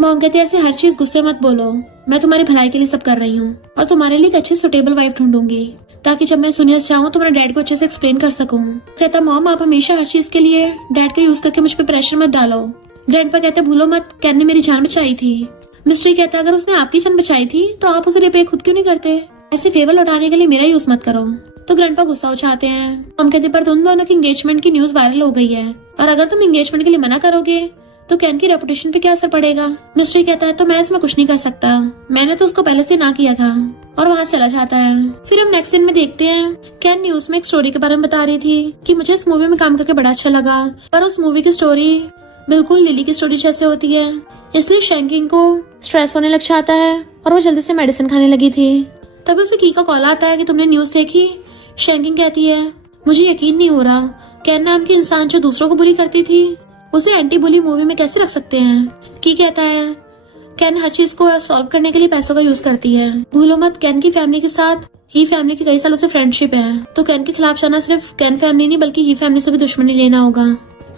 मॉम कहती है ऐसे हर चीज गुस्से मत बोलो, मैं तुम्हारी भलाई के लिए सब कर रही हूँ और तुम्हारे लिए एक अच्छी सुटेबल वाइफ ढूंढूंगी ताकि जब मैं सुनियस चाहूँ तो मेरे डैड को अच्छे से एक्सप्लेन कर सकूँ। कहता मॉम आप हमेशा हर चीज के लिए डैड का यूज करके मुझ पे प्रेशर मत डालो, ग्रैंडपा कहते हैं भूलो मत, कैन ने मेरी जान बचाई थी। मिस्ट्री कहता है अगर उसने आपकी जान बचाई थी तो आप उसे रिपे खुद क्यों नहीं करते? ऐसे फेवर लौटाने के लिए मेरा यूज मत करो। तो ग्रैंडपा गुस्सा हो जाते हैं। हम कहते पर तुम दोनों की एंगेजमेंट की न्यूज वायरल हो गई है और अगर तुम एंगेजमेंट के लिए मना करोगे तो कैन की रेपुटेशन पे क्या असर पड़ेगा? मिस्ट्री कहता है तो मैं इसमें कुछ नहीं कर सकता, मैंने तो उसको पहले से ना किया था, और वहाँ चला जाता है। फिर हम नेक्स्ट सीन में देखते हैं कैन न्यूज में एक स्टोरी के बारे में बता रही थी कि मुझे इस मूवी में काम करके बड़ा अच्छा लगा, पर उस मूवी की स्टोरी बिल्कुल लिली की स्टोरी जैसे होती है, इसलिए शैंकिंग को स्ट्रेस होने लग जाता है और वो जल्दी से मेडिसिन खाने लगी थी। तभी उसे की का कॉल आता है कि तुमने न्यूज देखी? शैंकिंग कहती है मुझे यकीन नहीं हो रहा, कैन नाम की इंसान जो दूसरों को बुली करती थी उसे एंटी बुली मूवी में कैसे रख सकते हैं? की कहता है कैन हर चीज को सॉल्व करने के लिए पैसों का यूज करती है। भूलो मत कैन की फैमिली के साथ ही फैमिली की कई सालों से फ्रेंडशिप है, तो कैन के खिलाफ जाना सिर्फ कैन फैमिली नहीं बल्कि ही फैमिली से भी दुश्मनी लेना होगा।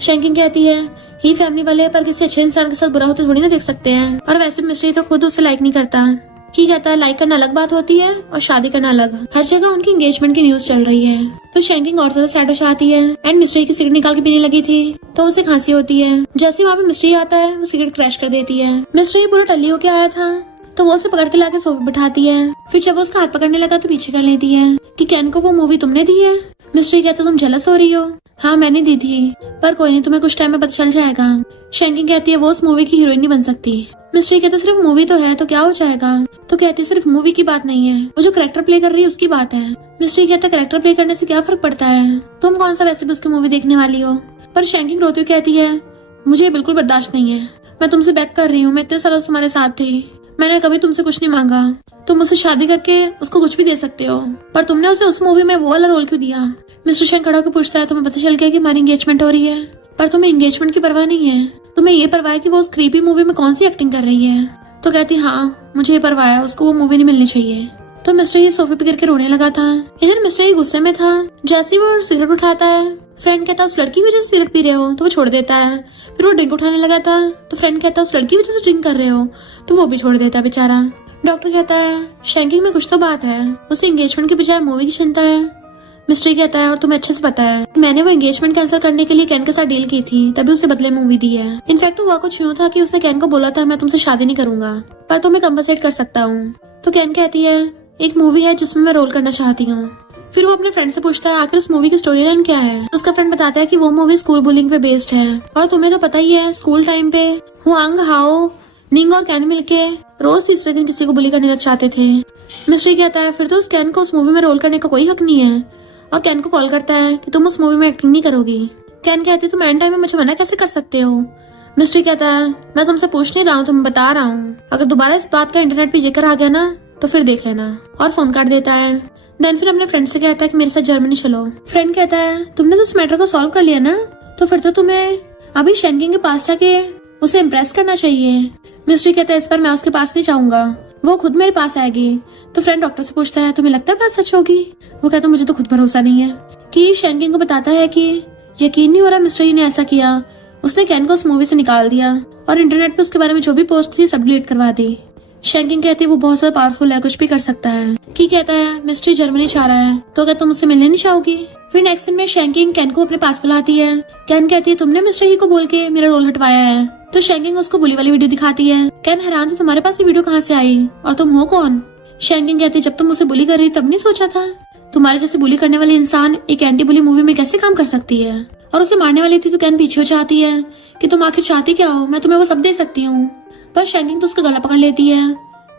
शैंकिंग कहती है ही फैमिली वाले पर किसी अच्छे इंसान के साथ बुरा होते थोड़ी ना देख सकते हैं, और वैसे मिस्ट्री तो खुद उसे लाइक नहीं करता। की कहता है लाइक करना अलग बात होती है और शादी करना अलग। हर जगह उनकी एंगेजमेंट की न्यूज चल रही है तो शैंकिंग और ज्यादा सैड हो जाती है एंड मिस्ट्री की सिगरेट निकाल के पीने लगी थी तो उसे खांसी होती है। जैसे वहाँ पे मिस्ट्री आता है वो सिगरेट क्रैश कर देती है। मिस्ट्री पूरा टल्ली होके आया था तो वो उसे पकड़ के लाके सोफे बिठाती है। फिर जब वो उसका हाथ पकड़ने लगा तो पीछे कर लेती है कि कैन को वो मूवी तुमने दी है? मिस्ट्री कहता तुम जेलस हो रही हो? हाँ मैंने दी थी, पर कोई नहीं, तुम्हें कुछ टाइम में पता चल जाएगा। शैंकिंग कहती है वो उस मूवी की हीरोइन नहीं बन सकती। मिस्ट्री कहता सिर्फ मूवी तो है तो क्या हो जाएगा? तो कहती सिर्फ मूवी की बात नहीं है, वो जो कैरेक्टर प्ले कर रही है उसकी बात है। मिस्ट्री कहता कैरेक्टर प्ले करने से क्या फर्क पड़ता है, तुम कौन सा वैसे भी उसकी मूवी देखने वाली हो? पर शैंकिंग रोती हुई कहती है मुझे बिल्कुल बर्दाश्त नहीं है, मैं तुमसे बैक कर रही हूँ, मैं इतने सालों से तुम्हारे साथ थी, मैंने कभी तुमसे कुछ नहीं मांगा, तुम मुझसे शादी करके उसको कुछ भी दे सकते हो, पर तुमने उसे उस मूवी में वो वाला रोल क्यों दिया? मिस्टर शैंक खड़ा होकर पूछता है तुम्हें पता चल गया कि हमारी एंगेजमेंट हो रही है, पर तुम्हें एंगेजमेंट की परवाह नहीं है, तुम्हें ये परवाह है कि वो उस क्रीपी मूवी में कौन सी एक्टिंग कर रही है? तो कहती हाँ मुझे ये परवाह है, उसको वो मूवी नहीं मिलनी चाहिए। तो मिस्टर ये सोफे पे गिर के रोने लगा था। इधर मिस्टर ये गुस्से में था। जैसे वो सिगरेट उठाता है फ्रेंड कहता है उस लड़की की वजह से सिगरेट पी रहे हो, तो वो छोड़ देता है। फिर वो ड्रिंक उठाने लगा था तो फ्रेंड कहता है उस लड़की की वजह से ड्रिंक कर रहे हो, तो वो भी छोड़ देता है बेचारा। डॉक्टर कहता है शैंकिंग में कुछ तो बात है, उसे एंगेजमेंट के बजाय मूवी की चिंता है। मिस्ट्री कहता है और तुम्हें अच्छे से पता है मैंने वो एंगेजमेंट कैंसिल करने के लिए कैन के साथ डील की थी, तभी उसे बदले मूवी दी है। इनफैक्ट हुआ कुछ यूँ था कि उसने कैन को बोला था मैं तुमसे शादी नहीं करूंगा पर तुम्हें कंपनसेट कर सकता हूँ। तो कैन कहती है एक मूवी है जिसमें मैं रोल करना चाहती हूँ। फिर वो अपने फ्रेंड से पूछता है आखिर उस मूवी की स्टोरी लाइन क्या है। उसका फ्रेंड बताता है कि वो मूवी स्कूल बुलिंग पे बेस्ड है, और तुम्हें तो पता ही है स्कूल टाइम पे हुआंग हाओ निंग और कैन मिलके रोज तीसरे दिन किसी को बुली करने लग जाते थे। मिस्ट्री कहता है फिर तो उस कैन को उस मूवी में रोल करने का कोई हक नहीं है, और कैन को कॉल करता है कि तुम उस मूवी में एक्टिंग नहीं करोगी। कैन कहती तुम एंड टाइम में मुझे मना कैसे कर सकते हो? मिस्ट्री कहता है मैं तुमसे पूछ नहीं रहा हूँ, तुम्हें बता रहा हूँ, अगर दोबारा इस बात का इंटरनेट पे जिक्र आ गया ना तो फिर देख लेना, और फोन काट देता है। देन फिर अपने फ्रेंड से कहता है कि मेरे साथ जर्मनी चलो। फ्रेंड कहता है तुमने तो इस मैटर को सॉल्व कर लिया ना, तो फिर तो तुम्हें अभी शैंकिंग के पास जाके उसे इम्प्रेस करना चाहिए। मिस्ट्री कहता है इस बार मैं उसके पास नहीं जाऊंगा, वो खुद मेरे पास आएगी। तो फ्रेंड डॉक्टर से पूछता है तुम्हें लगता है बात सच होगी? वो कहता है मुझे तो खुद भरोसा नहीं है। कि शैंकिंग को बताता है कि यकीन नहीं हो रहा मिस्ट्री ने ऐसा किया, उसने कैन को उस मूवी से निकाल दिया और इंटरनेट पे उसके बारे में जो भी पोस्ट थी सब डिलीट करवा दी। शैंकिंग कहती है वो बहुत ज्यादा पावरफुल है, कुछ भी कर सकता है। की कहता है मिस्ट्री जर्मनी जा रहा है तो क्या तुम उससे मिलने नहीं चाहोगी? फिर नेक्स्ट सीन में शैंकिंग कैन को अपने पास बुलाती है। कैन कहती है तुमने मिस्ट्री को बोल के मेरा रोल हटवाया है। तो शैंकिंग उसको बुली वाली वीडियो दिखाती है। कैन हैरान तो तुम्हारे पास ये वीडियो कहाँ से आई और तुम हो कौन? शैंकिंग कहती है जब तुम मुझे बुली कर रही तब नहीं सोचा था, तुम्हारे जैसे बुली करने वाले इंसान एक एंटी बुली मूवी में कैसे काम कर सकती है, और उसे मारने वाली थी। तो कैन पीछे हो जाती है कि तुम आखिर चाहती क्या हो, मैं तुम्हें वो सब दे सकती हूँ। पर शैंकिंग तो उसका गला पकड़ लेती है,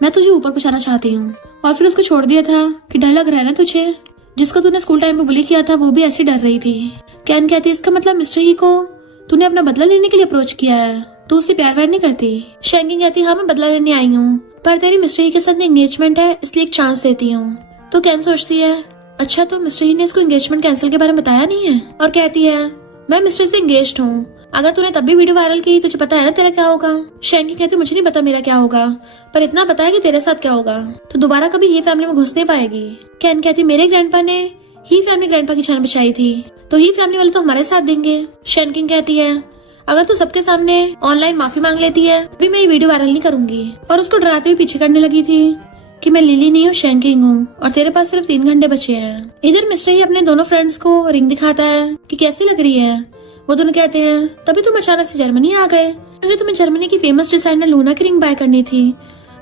मैं तुझे ऊपर पहुंचाना चाहती हूँ। और फिर उसको छोड़ दिया था कि डर लग रहा है ना तुझे, जिसको तूने स्कूल टाइम में बुली किया था वो भी ऐसे डर रही थी। कैन कहती है इसका मतलब मिस्ट्री को तूने अपना बदला लेने के लिए अप्रोच किया है, तू उससे प्यार व्यार नहीं करती। शैंकिंग कहती है हाँ मैं बदला लेने आई हूँ, पर तेरी मिस्ट्री के साथ एंगेजमेंट है इसलिए एक चांस देती हूँ। तो कैन सोचती है अच्छा तो मिस्ट्री ने इसको एंगेजमेंट कैंसिल के बारे में बताया नहीं है, और कहती है मैं मिस्ट्री से एंगेज्ड हूँ, अगर तूने तब भी वीडियो वायरल की तुझे पता है ना तेरा क्या होगा। शैंकिंग कहती मुझे नहीं पता मेरा क्या होगा, पर इतना पता है कि तेरे साथ क्या होगा, तो दोबारा कभी ही फैमिली में घुस नहीं पाएगी। कैन कहती मेरे ग्रैंडपा ने ही फैमिली ग्रैंडपा की जान बचाई थी, तो ही फैमिली वाले तो हमारे साथ देंगे। शैंकिंग कहती है अगर तू सबके सामने ऑनलाइन माफी मांग लेती है अभी मैं ये वीडियो वायरल नहीं करूंगी, और उसको डराते हुए पीछे करने लगी थी कि मैं लिली नहीं हूँ शैंकिंग हूँ, और तेरे पास सिर्फ 3 घंटे बचे हैं। इधर मिस्टर ही अपने दोनों फ्रेंड्स को रिंग दिखाता है कि कैसी लग रही है। वो दोनों कहते हैं तभी तुम अचानक से जर्मनी आ गए, क्योंकि तुम्हें जर्मनी की फेमस डिजाइनर लूना की रिंग बाय करनी थी।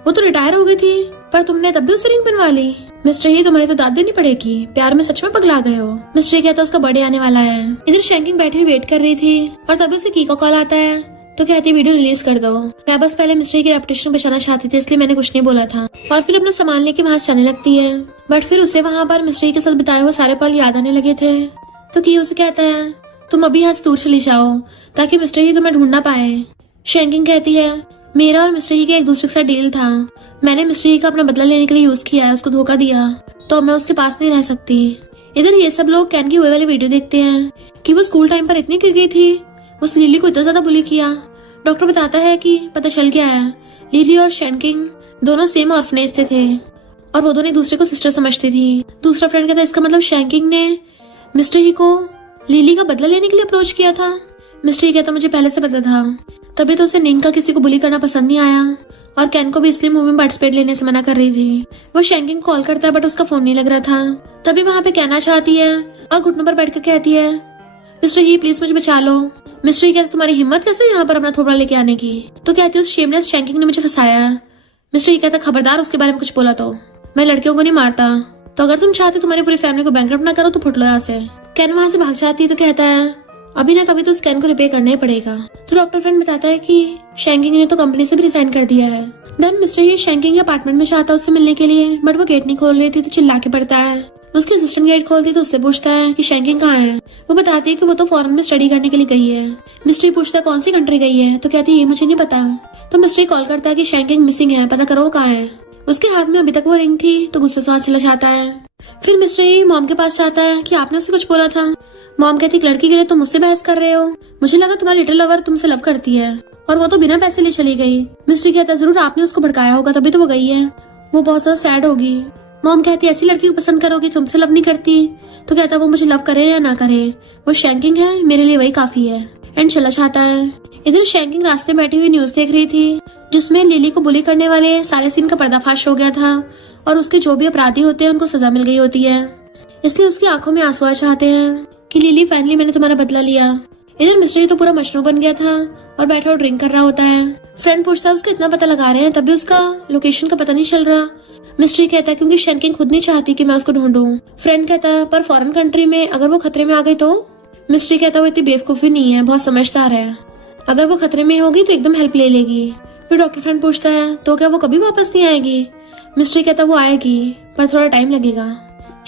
वो तो रिटायर हो गई थी, पर तुमने तब भी उससे रिंग बनवा ली। मिस्टर ही तुम्हारी तो दाद देनी पड़ेगी, प्यार में सच में पगला गए हो। मिस्टर कहता है उसका बर्थडे आने वाला है। इधर शैंकिंग बैठी हुई वेट कर रही थी और तभी उसे की का कॉल आता है, तो कहती है वीडियो रिलीज कर दो। मैं बस पहले मिस्टर की रेपुटेशन बचाना चाहती थी, इसलिए मैंने कुछ नहीं बोला था। और फिर अपना सामान लेके वहाँ से जाने लगती है, बट फिर उसे वहाँ पर मिस्टर के साथ बिताए हुए सारे पल याद आने लगे थे। तो की उसे कहता है तुम अभी यहाँ से दूर चली जाओ ताकि मिस्टर ही तुम्हें ढूंढ ना पाए। शैंकिंग कहती है मेरा और मिस्टर ही का एक दूसरे के साथ डील था, मैंने मिस्टर ही का अपना बदला लेने के लिए यूज किया है, उसको धोखा दिया, तो मैं उसके पास नहीं रह सकती। इधर ये सब लोग कैन की हुए वाली वीडियो देखते हैं कि वो स्कूल टाइम पर इतनी गिर गई थी, उस लिली को इतना ज्यादा बुली किया। डॉक्टर बताता है कि पता चल गया है लिली और शैंकिंग दोनों सेम ऑर्फनेज से थे और वो दोनों एक दूसरे को सिस्टर समझती थी। दूसरा फ्रेंड कहता है इसका मतलब शैंकिंग ने मिस्टर ही को लिली का बदला लेने के लिए अप्रोच किया था। मिस्टर ही कहता मुझे पहले से पता था, तभी तो उसे निंग का किसी को बुली करना पसंद नहीं आया और कैन को भी इसलिए मूवी में पार्टिसिपेट लेने से मना कर रही थी। वो शैंकिंग कॉल करता है बट उसका फोन नहीं लग रहा था। तभी वहाँ पे कहना चाहती है और घुटनों पर बैठकर कहती है मिस्टर ही प्लीज मुझे बचा लो। मिस्टर ही कहता तुम्हारी हिम्मत कैसे यहाँ पर अपना थोपड़ा लेके आने की। तो कहती है उस शेमलेस शैंकिंग ने मुझे फंसाया। मिस्टर ही कहता खबरदार उसके बारे में कुछ बोला तो मैं लड़कियों को नहीं मारता, तो अगर तुम चाहते तुम्हारी पूरी फैमिली को बैंकरप्ट ना करो तो फुट लो यहाँ से। कैन वहाँ से भाग जाती है तो कहता है अभी ना कभी तो उस कैन को रिपेयर करना ही पड़ेगा। तो डॉक्टर फ्रेंड बताता है कि शैंकिंग ने तो कंपनी से भी रिजाइन कर दिया है। देन मिस्टर ये शैंकिंग के अपार्टमेंट में चाहता है उससे मिलने के लिए, बट वो गेट नहीं खोल रही थी तो चिल्ला के पड़ता है। उसकी असिस्टेंट गेट खोलती तो उससे पूछता है कि शैंकिंग कहाँ है। वो बताती है कि वो तो फॉरेन में स्टडी करने के लिए गई है। मिस्टर पूछता है कौन सी कंट्री गई है, तो कहती है ये मुझे नहीं पता। तो मिस्टर कॉल करता है कि शैंकिंग मिसिंग है, पता करो वो कहाँ है। उसके हाथ में अभी तक वो रिंग थी तो गुस्से से वहाँ चला जाता है। फिर मिस्टर मॉम के पास जाता है कि आपने उसे कुछ बोला था। मॉम कहती लड़की के लिए तुम मुझसे बहस कर रहे हो, मुझे लगा तुम्हारी लिटिल लवर तुमसे लव करती है और वो तो बिना पैसे लिए चली गई। मिस्टर कहता है जरूर आपने उसको भड़काया होगा तभी तो वो गई है, वो बहुत ज्यादा सैड होगी। मॉम कहती है ऐसी लड़की को पसंद करोगी तुमसे लव नहीं करती। तो कहता है वो मुझे लव करे या ना करे, वो शैंकिंग है, मेरे लिए वही काफी है। एंड चला जाता है। इधर शैंकिंग रास्ते में बैठी हुई न्यूज देख रही थी जिसमें लिली को बुली करने वाले सारे सीन का पर्दाफाश हो गया था और उसके जो भी अपराधी होते हैं उनको सजा मिल गई होती है, इसलिए उसकी आंखों में आंसू आ जाते हैं कि लिली फाइनली मैंने तुम्हारा बदला लिया। इधर मिस्टर तो पूरा मजनू बन गया था और बैठा और ड्रिंक कर रहा होता है। फ्रेंड पूछता है उसका इतना पता लगा रहे हैं तभी उसका लोकेशन का पता नहीं चल रहा। मिस्टर कहता है क्योंकि शैंकिंग खुद नहीं चाहती कि मैं उसको ढूंढूं। फ्रेंड कहता है पर फॉरेन कंट्री में अगर वो खतरे में आ गई तो। मिस्टर कहता है वो इतनी बेवकूफ भी नहीं है, बहुत समझदार है, अगर वो खतरे में होगी तो एकदम हेल्प ले लेगी। फिर डॉक्टर फ्रेंड पूछता है तो क्या वो कभी वापस नहीं आएगी। मिस्टर कहता है वो आएगी पर थोड़ा टाइम लगेगा।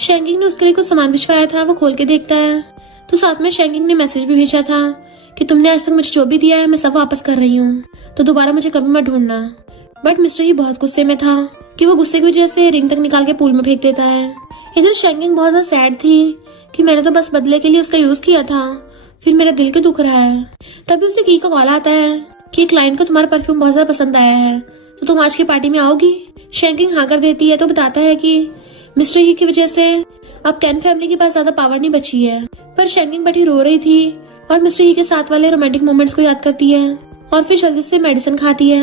शैंकिंग ने उसके लिए कुछ सामान भिजवाया था, वो खोल के देखता है तो साथ में शैंकिंग ने मैसेज भी भेजा था कि तुमने आज तक मुझे जो भी दिया है मैं सब वापस कर रही हूँ, तो दोबारा मुझे कभी मत ढूंढना। बट मिस्टर ही बहुत गुस्से में था कि वो गुस्से की वजह से रिंग तक निकाल के पूल में फेंक देता है। इधर शैंकिंग बहुत ज्यादा सैड थी कि मैंने तो बस बदले के लिए उसका यूज किया था, फिर मेरा दिल क्यों दुख रहा है। तभी उसे की का कॉल आता है कि क्लाइंट को तुम्हारा परफ्यूम बहुत ज्यादा पसंद आया है, तो तुम आज की पार्टी में आओगी। शैंकिंग हाँ कर देती है तो बताता है कि मिस्टर ही की वजह से अब कैन फैमिली के पास ज्यादा पावर नहीं बची है। पर शैंकिंग बैठी रो रही थी और मिस्टर ही के साथ वाले रोमांटिक मोमेंट्स को याद करती है और फिर जल्दी से मेडिसिन खाती है।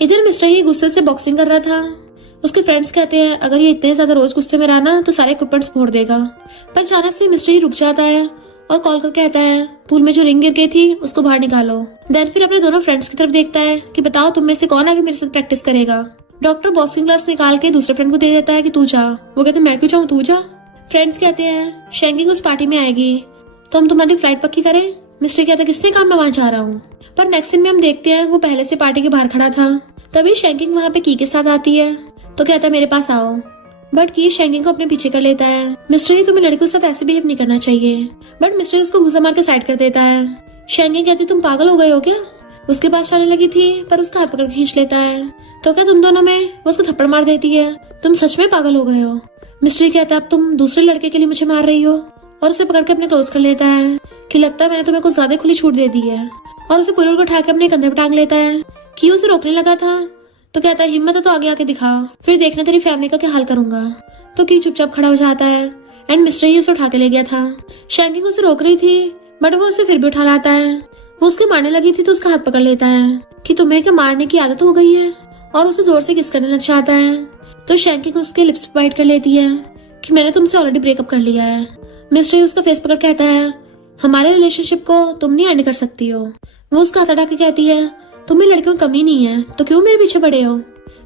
इधर मिस्टर ही गुस्से से बॉक्सिंग कर रहा था। उसके फ्रेंड्स कहते हैं अगर ये इतने ज्यादा रोज गुस्से में रहा ना तो सारे इक्विपमेंट्स फोड़ देगा। पर अचानक से मिस्टर ही रुक जाता है और कॉल कर कहता है पूल में जो रिंग गिर गई थी उसको बाहर निकालो। देन फिर अपने दोनों फ्रेंड्स की तरफ देखता है कि बताओ तुम में से कौन आगे मेरे साथ प्रैक्टिस करेगा। डॉक्टर बॉक्सिंग ग्लास निकाल के दूसरे फ्रेंड को दे देता है कि तू जा। वो कहते मैं क्यों जाऊँ, तू जा। फ्रेंड्स कहते हैं शैंकिंग उस पार्टी में आएगी तो हम तुम्हारी फ्लाइट पक्की करें। मिस्टर कहता है किसने कहा मैं वहाँ जा रहा हूँ। पर नेक्स्ट सीन में हम देखते हैं वो पहले से पार्टी के बाहर खड़ा था। तभी शैंकिंग वहाँ पे की के साथ आती है तो कहता है मेरे पास आओ, बट की शैंकिंग को अपने पीछे कर लेता है। मिस्टर ही तुम्हें लड़कियों के साथ ऐसे बिहेव नहीं करना चाहिए, बट मिस्टर उसको घुसा मार के साइड कर देता है। शैंकिंग कहती तुम पागल हो गए हो क्या। उसके पास चलने लगी थी पर उसका हाथ पकड़ खींच लेता है तो क्या तुम दोनों में वो उसको थप्पड़ मार देती है। तुम सच में पागल हो गए हो। मिस्टर कहता है अब तुम दूसरे लड़के के लिए मुझे मार रही हो और उसे पकड़ के अपने क्लोज कर लेता है कि लगता है मैंने तुम्हें कुछ ज्यादा खुली छूट दे दी है और उसे पूरे को उठा के अपने कंधे पर टांग लेता है। कि उसे रोकने लगा था तो कहता है हिम्मत है तो आगे आके दिखा, फिर देखना तेरी फैमिली का क्या हाल करूंगा। तो की चुपचाप खड़ा हो जाता है एंड मिस्टर ही उसे उठा के ले गया था। शैंकिंग उसे रोक रही थी बट वो उसे फिर भी उठा लाता है। वो उसके मारने लगी थी तो उसका हाथ पकड़ लेता है कि तुम्हें क्या मारने की आदत हो गई है और उसे जोर से किस करने लग जाता है। तो शैंकिंग उसके लिप्स बाइट कर लेती है कि मैंने तुमसे ऑलरेडी ब्रेकअप कर लिया है। मिस्टर ही उसका फेस पकड़ कहता है हमारे रिलेशनशिप को तुम नहीं एंड कर सकती हो। वो उसका हाथ हटा के कहती है, तुम्हें लड़कियों की कमी नहीं है तो क्यों मेरे पीछे पड़े हो।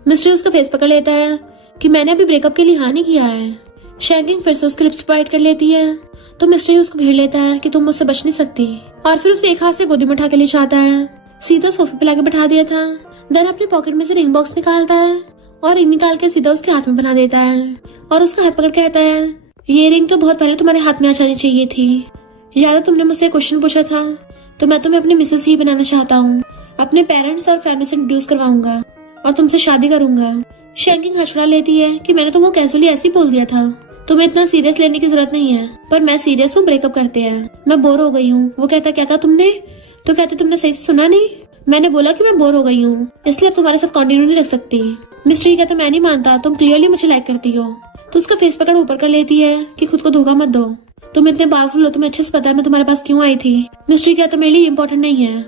मिस्ट्री उसका फेस पकड़ लेता है कि मैंने अभी ब्रेकअप के लिए हाँ नहीं किया है। शैंकिंग फिर से उसके लिप्स बाइट कर लेती है तो मिस्ट्री उसको घेर लेता है कि तुम मुझसे बच नहीं सकती, और फिर उसे एक हाथ से गोदी में उठा के ले जाता है। सीधा सोफे पे लाके बैठा दिया था। देन अपने पॉकेट में से रिंग बॉक्स निकालता है और रिंग निकाल के सीधा उसके हाथ में बना देता है और उसका हाथ पकड़ कहता है, ये रिंग तो बहुत पहले तुम्हारे हाथ में आ जानी चाहिए थी। याद है तुमने मुझसे क्वेश्चन पूछा था, तो मैं तुम्हें अपनी मिसेस ही बनाना चाहता हूँ। अपने पेरेंट्स और फैमिली से इंट्रोड्यूस करवाऊंगा और तुमसे शादी करूंगा। शैंकिंग हंसड़ा लेती है कि मैंने तो वो कैजुअली ऐसे ही बोल दिया था, तुम्हें इतना सीरियस लेने की जरूरत नहीं है। पर मैं सीरियस हूँ, ब्रेकअप करते हैं, मैं बोर हो गई हूँ। वो कहता, क्या कहा तुमने? तो कहते, तुमने सही से सुना नहीं, मैंने बोला कि मैं बोर हो गई हूँ, इसलिए अब तुम्हारे साथ कंटिन्यू नहीं रख सकती। मिस्ट्री कहता, मैं नहीं मानता, तुम क्लियरली मुझे लाइक करती हो। तो उसका फेस पकड़ ऊपर कर लेती है कि खुद को धोखा मत दो, तुम इतने पावरफुल हो, तुम्हें अच्छे से पता है मैं तुम्हारे पास क्यों आई थी। मिस्ट्री कहता, मेरे लिए इम्पोर्टेंट नहीं है,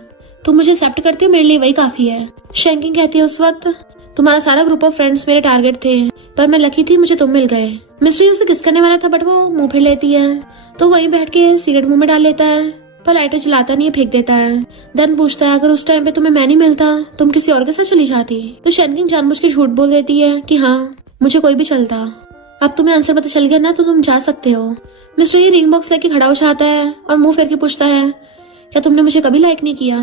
तुम मुझे एक्सेप्ट करती हो, मेरे लिए वही काफी है। शैंकिंग कहती है, उस वक्त तुम्हारा सारा ग्रुप ऑफ फ्रेंड्स मेरे टारगेट थे, पर मैं लकी थी, मुझे तुम मिल गए। मिस्ट्री उसे किस करने वाला था बट वो मुंह फेर लेती है तो वहीं बैठ के सिगरेट मुंह में डाल लेता है, पर लाइटर जलाता नहीं है, फेंक देता है। देन पूछता है, अगर उस टाइम पे तुम्हें मैं नहीं मिलता तुम किसी और के साथ चली जाती? तो शैंकिंग जानबूझ के झूठ बोल देती है कि हाँ, मुझे कोई भी चलता। अब तुम्हें आंसर पता चल गया ना, तो तुम जा सकते हो। मिस्ट्री रिंग बॉक्स लेके खड़ा हो जाता है और मुंह फेर के पूछता है, क्या तुमने मुझे कभी लाइक नहीं किया?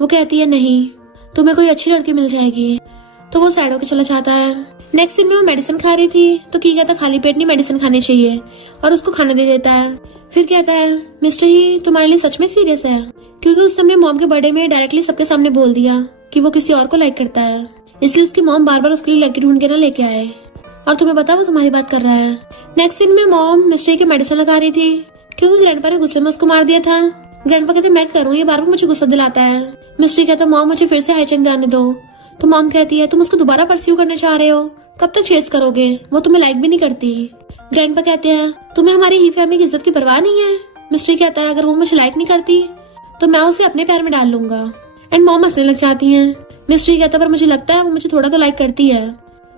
वो कहती है, नहीं, तुम्हें कोई अच्छी लड़की मिल जाएगी। तो वो सैड होकर चला जाता है। नेक्स्ट सीन में वो मेडिसिन खा रही थी तो की कहता, खाली पेट नहीं मेडिसिन खानी चाहिए, और उसको खाना दे देता है। फिर कहता है, मिस्टर ही तुम्हारे लिए सच में सीरियस है? क्योंकि उस समय मॉम के बर्थडे में डायरेक्टली सबके सामने बोल दिया कि वो किसी और को लाइक करता है, इसलिए उसकी मॉम बार बार उसके लिए लड़की ढूंढ के ना लेके आए, और तुम्हें पता वो तुम्हारी बात कर रहा है। नेक्स्ट सीन में मॉम मिस्टर के मेडिसिन लगा रही थी क्योंकि ग्रैंडपा ने गुस्से में उसको मार दिया था। ग्रैंडपा कहते, मैं करूँ, ये बार बार मुझे गुस्सा दिलाता है। मिस्टर कहता, मॉम मुझे फिर से हाईचेक आने दो। तो मॉम कहती है, तुम उसको दोबारा परस्यू करना चाह रहे हो, कब तक चेस करोगे, वो तुम्हें लाइक भी नहीं करती। ग्रैंडपा कहते हैं, तुम्हें हमारी ही फैमिली की इज्जत की परवाह नहीं है। मिस्टर कहता है, अगर वो मुझे लाइक नहीं करती तो मैं उसे अपने पैर में डाल लूंगा। एंड मॉम हंसने लग जाती है। मिस्टर कहता, पर मुझे लगता है वो मुझे थोड़ा तो लाइक करती है,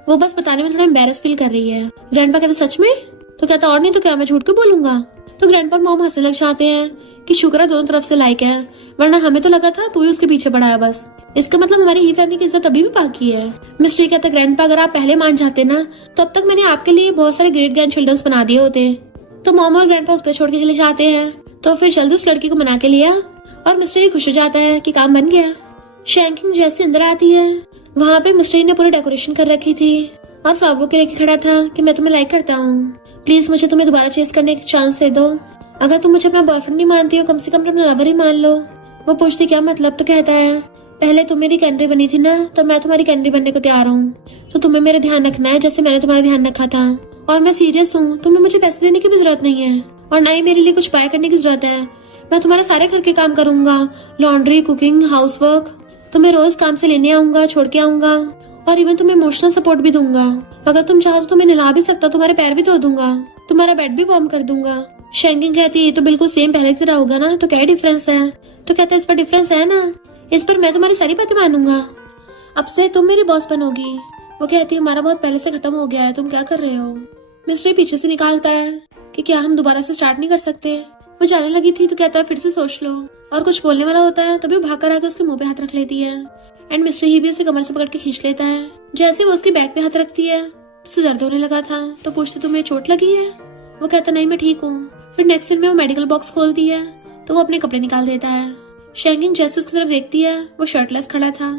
वो बस बताने में थोड़ा एम्बैरस फील कर रही है। ग्रैंडपा कहते, सच में? तो कहता, और नहीं तो क्या, मैं झूठ क्यों बोलूंगा। तो ग्रैंडपा और मॉम हंसने लग जाते हैं कि शुक्र है दोनों तरफ से लाइक है, वरना हमें तो लगा था तू ही उसके पीछे पड़ा है बस, इसका मतलब हमारी ही फैमिली की इज्जत अभी भी बाकी है। मिस्टर कहता, ग्रैंडपा अगर आप पहले मान जाते ना, तब तक मैंने आपके लिए बहुत सारे ग्रेट ग्रैंड चिल्ड्रंस बना दिए होते। तो मॉम और ग्रैंडपा उस पर छोड़ के चले जाते हैं। तो फिर जल्दी उस लड़की को मना के लिया और मिस्टर ही खुश हो जाता है कि काम बन गया। शैंकिंग जैसे अंदर आती है, वहाँ पे मिस्टर ने पूरी डेकोरेशन कर रखी थी और फ्लावर के लेके खड़ा था कि मैं तुम्हें लाइक करता हूँ, प्लीज मुझे तुम्हें दोबारा चेस करने की चांस दे दो। अगर तुम मुझे अपना बॉयफ्रेंड नहीं मानती हो, कम से कम अपना लवर ही मान लो। वो पूछती, क्या मतलब? तो कहता है, पहले तुम मेरी कैंडी बनी थी ना, तब मैं तुम्हारी कैंडी बनने को तैयार हूँ, तो तुम्हें मेरा ध्यान रखना है जैसे मैंने तुम्हारा ध्यान रखा था। और मैं सीरियस हूँ, तुम्हें मुझे पैसे देने की भी जरूरत नहीं है और ना ही मेरे लिए कुछ बाय करने की जरूरत है। मैं तुम्हारे सारे घर के काम करूंगा, लॉन्ड्री, कुकिंग, हाउस वर्क, तुम्हें रोज काम से लेने आऊंगा, छोड़ के आऊंगा, और इवन तुम्हें इमोशनल सपोर्ट भी दूंगा। अगर तुम चाहो तो तुम्हें नहला भी सकता, तुम्हारे पैर भी धो दूंगा, तुम्हारा बेड भी वार्म कर दूंगा। शैंकिंग कहती है, ये तो बिल्कुल सेम पहले की तरह होगा ना, तो क्या डिफरेंस है? तो कहता है, इस पर डिफरेंस है ना, इस पर मैं तुम्हारी सारी बातें मानूंगा, अब से तुम मेरी बॉस बनोगी। वो कहती है, हमारा बहुत पहले से खत्म हो गया है, तुम क्या कर रहे हो? मिस्टर पीछे से निकालता है कि क्या हम दोबारा से स्टार्ट नहीं कर सकते? वो जाने लगी थी तो कहता है, फिर से सोच लो, और कुछ बोलने वाला होता है तभी भाग कर आकर उसके मुंह पे हाथ रख लेती है। एंड मिस्टर ही भी उसे कमर से पकड़ के खींच लेता है। जैसे वो उसके बैग पे हाथ रखती है तो उसे दर्द होने लगा था। तो पूछती, तुम्हें चोट लगी है? वो कहता, नहीं मैं ठीक हूँ। फिर नेक्स्ट सीन में वो मेडिकल बॉक्स खोलती है तो वो अपने कपड़े निकाल देता है। शैंकिंग जैसे उसकी तरफ देखती है, वो शर्टलेस खड़ा था।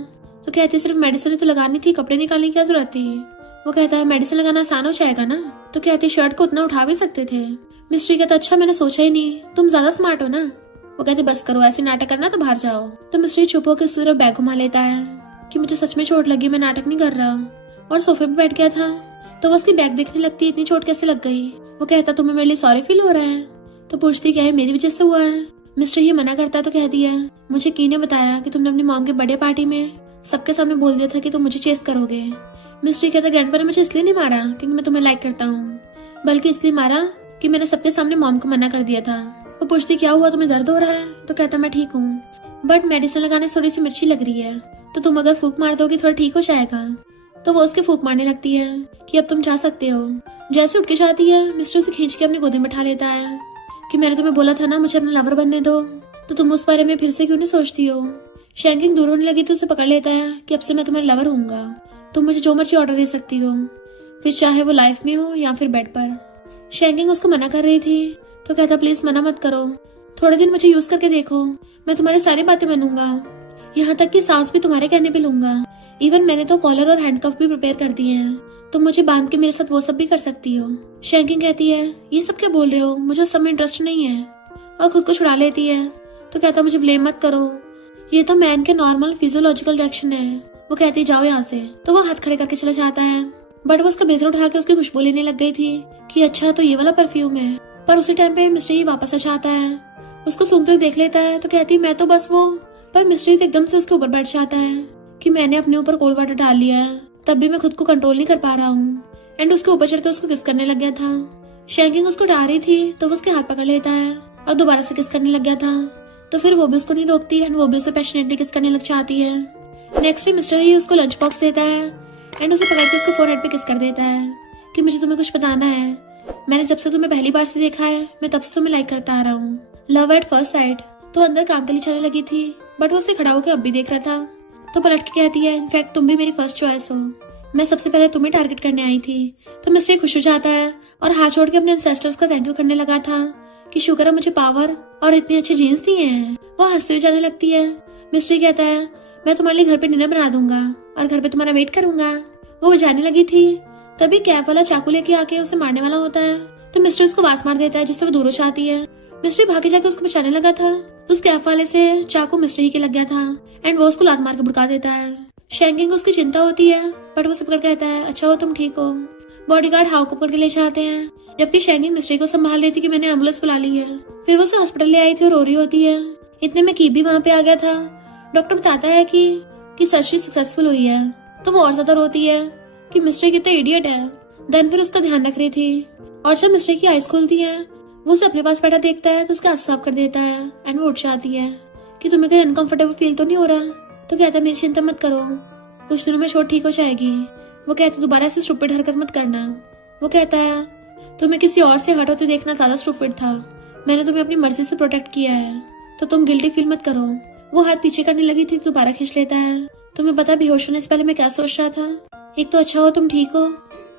तो कहती है, सिर्फ मेडिसिन तो लगानी थी, कपड़े निकालने की क्या जरूरत थी? वो कहता है, मेडिसिन लगाना आसान हो जाएगा ना। तो कहती, शर्ट को उतना उठा भी सकते थे। मिस्ट्री कहता, अच्छा मैंने सोचा ही नहीं, तुम ज्यादा स्मार्ट हो ना। वो कहते, बस करो, ऐसे नाटक करना तो बाहर जाओ। तो मिस्ट्री चुप होकर उसकी तरफ बैग घुमा लेता है कि मुझे सच में चोट लगी, मैं नाटक नहीं कर रहा, और सोफे पे बैठ गया था। तो वो उसकी बैग देखने लगती, इतनी चोट कैसे लग गई? वो कहता, तुम्हें मेरे लिए सॉरी फील हो रहा है? तो पूछती, क्या है मेरी वजह से हुआ है? मिस्टर ये मना करता तो कहती है, मुझे की ने बताया कि तुमने अपनी मॉम के बर्थडे पार्टी में सबके सामने बोल दिया था कि तुम मुझे चेस करोगे। मिस्टर कहता, ग्रैंडपा ने मुझे इसलिए नहीं मारा क्योंकि मैं तुम्हें लाइक करता हूँ, बल्कि इसलिए मारा कि मैंने सबके सामने मॉम को मना कर दिया था। वो पूछती, क्या हुआ, तुम्हें दर्द हो रहा है? तो कहता, मैं ठीक हूँ, बट मेडिसिन लगाने से थोड़ी सी मिर्ची लग रही है, तो तुम अगर फूक मार दोगी थोड़ा ठीक हो जाएगा। तो वो उसके फूक मारने लगती है कि अब तुम जा सकते हो। जैसे उठ के जाती है, मिस्टर उसे खींच के अपनी गोदी में बैठा लेता है। कि मैंने तुम्हें बोला था ना मुझे अपना लवर बनने दो, तो तुम उस बारे में फिर से क्यों नहीं सोचती हो। शैंकिंग दूर होने लगी तो उसे पकड़ लेता है कि अब से मैं तुम्हारा लवर हूँगा, तुम मुझे जो मर्जी ऑर्डर दे सकती हो, फिर चाहे वो लाइफ में हो या फिर बेड पर। शैंकिंग उसको मना कर रही थी तो कहता प्लीज मना मत करो, थोड़े दिन मुझे यूज करके देखो, मैं तुम्हारी सारी बातें मानूंगा, यहाँ तक कि सांस भी तुम्हारे कहने पे लूंगा। इवन मैंने तो कॉलर और हैंडकफ भी प्रिपेयर कर दिए हैं, तुम मुझे बांध के मेरे साथ वो सब भी कर सकती हो। शैंकिंग कहती है ये सब क्या बोल रहे हो, मुझे सब में इंटरेस्ट नहीं है, और खुद को छुड़ा लेती है। तो कहता मुझे ब्लेम मत करो, ये तो मैन के नॉर्मल फिजियोलॉजिकल रिएक्शन है। वो कहती जाओ यहाँ से, तो वो हाथ खड़े करके चला जाता है। बट वो उसका ब्लेजर उठा के उसकी खुशबू लेने लग गई थी कि अच्छा तो ये वाला परफ्यूम है। पर उसी टाइम पे मिस्टर ही वापस आ जाता है, उसको सूंघते हुए देख लेता है। तो कहती मैं तो बस वो, पर मिस्टर ही एकदम से उसके ऊपर बैठ जाता है कि मैंने अपने ऊपर कोल्ड वाटर डाल लिया है, तब भी मैं खुद को कंट्रोल नहीं कर पा रहा हूँ। एंड उसके ऊपर चढ़कर उसको किस करने लग गया था। शैंकिंग उसको डरा रही थी तो वो उसके हाथ पकड़ लेता है और दोबारा से किस करने लग गया था। तो फिर वो भी उसको नहीं रोकती एंड वो भी उसे पैशनेटली किस करने लग जाती है। नेक्स्ट डे मिस्टर ही उसको लंच बॉक्स देता है एंड उसे पकड़ के उसको फोरहेड पे किस कर देता है कि मुझे तुम्हें कुछ बताना है, मैंने जब से तुम्हें पहली बार से देखा है मैं तब से तुम्हें लाइक करता आ रहा हूँ। Love at first sight. तो अंदर काम के लिए चलने लगी थी बट वो उसे खड़ा होकर अब भी देख रहा था। तो पलट के कहती है इनफैक्ट तुम भी मेरी फर्स्ट चॉइस हो, मैं सबसे पहले तुम्हें टारगेट करने आई थी। तो मिस्टर खुश हो जाता है और हाथ छोड़ के अपने एंसेस्टर्स का थैंक यू करने लगा था कि शुक्र है मुझे पावर और इतने अच्छे जीन्स दिए हैं। वो हंसते हुए जाने लगती है। मिस्टर कहता है मैं तुम्हारे लिए घर पे डिनर बना दूंगा और घर पे तुम्हारा वेट करूंगा। वो जाने लगी थी तभी कैब वाला चाकू लेके आके उसे मारने वाला होता है। तो मिस्टर उसको वास मार देता है जिससे वो दूर हो जाती है। मिस्टर भागे जाके उसको बचाने लगा था तो उस कैब वाले से चाकू मिस्टर ही के लग गया था एंड वो उसको लात मार के भड़का देता है। शैंकिंग को उसकी चिंता होती है बट वो सब कर कहता है अच्छा हो तुम ठीक हो। बॉडीगार्ड हाउ को पकड़ के ले जाते हैं जबकि शैंकिंग मिस्टर को संभाल रही थी कि मैंने एम्बुलेंस बुला ली है। फिर वो उसे हॉस्पिटल ले आई थी और रो रही होती है। इतने में की भी वहाँ पे आ गया था। डॉक्टर बताता है कि सर्जरी सक्सेसफुल हुई है। तो वो और ज्यादा रोती है कि मिस्टर कितना इडियट है। देन फिर उसका ध्यान रख रही थी और जब मिस्टर की आइज खुलती है वो उसे अपने पास बैठा देखता है तो उसके आंसू साफ कर देता है एंड वो उठ जाती है कि तुम्हें कहीं अनकंफर्टेबल फील तो नहीं हो रहा। तो कहता है मेरी चिंता मत करो, कुछ दिनों में चोट ठीक हो जाएगी। वो कहते दोबारा ऐसे स्टूपिड हरकत मत करना। वो कहता है तुम्हें किसी और से हर्ट होते देखना ज्यादा स्टूपिड था, मैंने तुम्हें अपनी मर्जी से प्रोटेक्ट किया है तो तुम गिल्टी फील मत करो। वो हाथ पीछे करने लगी थी दोबारा खींच लेता है। तुम्हें पता बेहोश होने से पहले मैं क्या सोच रहा था, एक तो अच्छा हो तुम ठीक हो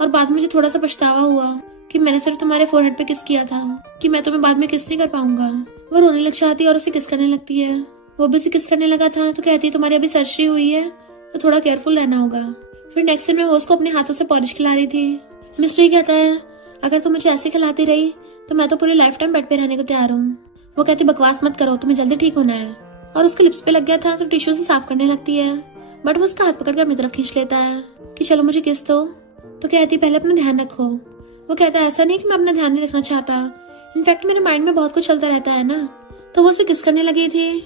और बाद में मुझे थोड़ा सा पछतावा हुआ कि मैंने सिर्फ तुम्हारे फोरहेड पे किस किया था कि मैं तुम्हें बाद में किस नहीं कर पाऊंगा। वो रोने लग जाती है और उसे किस करने लगती है। वो भी उसे किस करने लगा था तो कहती है तुम्हारी अभी सर्जरी हुई है तो थोड़ा केयरफुल रहना होगा। फिर नेक्स्ट दिन में वो उसको अपने हाथों से पॉलिश खिला रही थी। मिस्टर ही कहता है अगर तुम मुझे ऐसे खिलाती रही तो मैं तो पूरी लाइफ टाइम बेड पे रहने को तैयार हूँ। वो कहती बकवास मत करो, तुम्हें जल्दी ठीक होना है। और उसके लिप्स पे लग गया था तो टिश्यू से साफ करने लगती है बट वो उसका हाथ पकड़कर अपनी तरफ खींच लेता है कि चलो मुझे किस दो। तो कहती पहले अपना ध्यान रखो। वो कहता है ऐसा नहीं कि मैं अपना ध्यान नहीं रखना चाहता, इनफैक्ट मेरे माइंड में बहुत कुछ चलता रहता है ना। तो वो उसे किस करने लगी थी।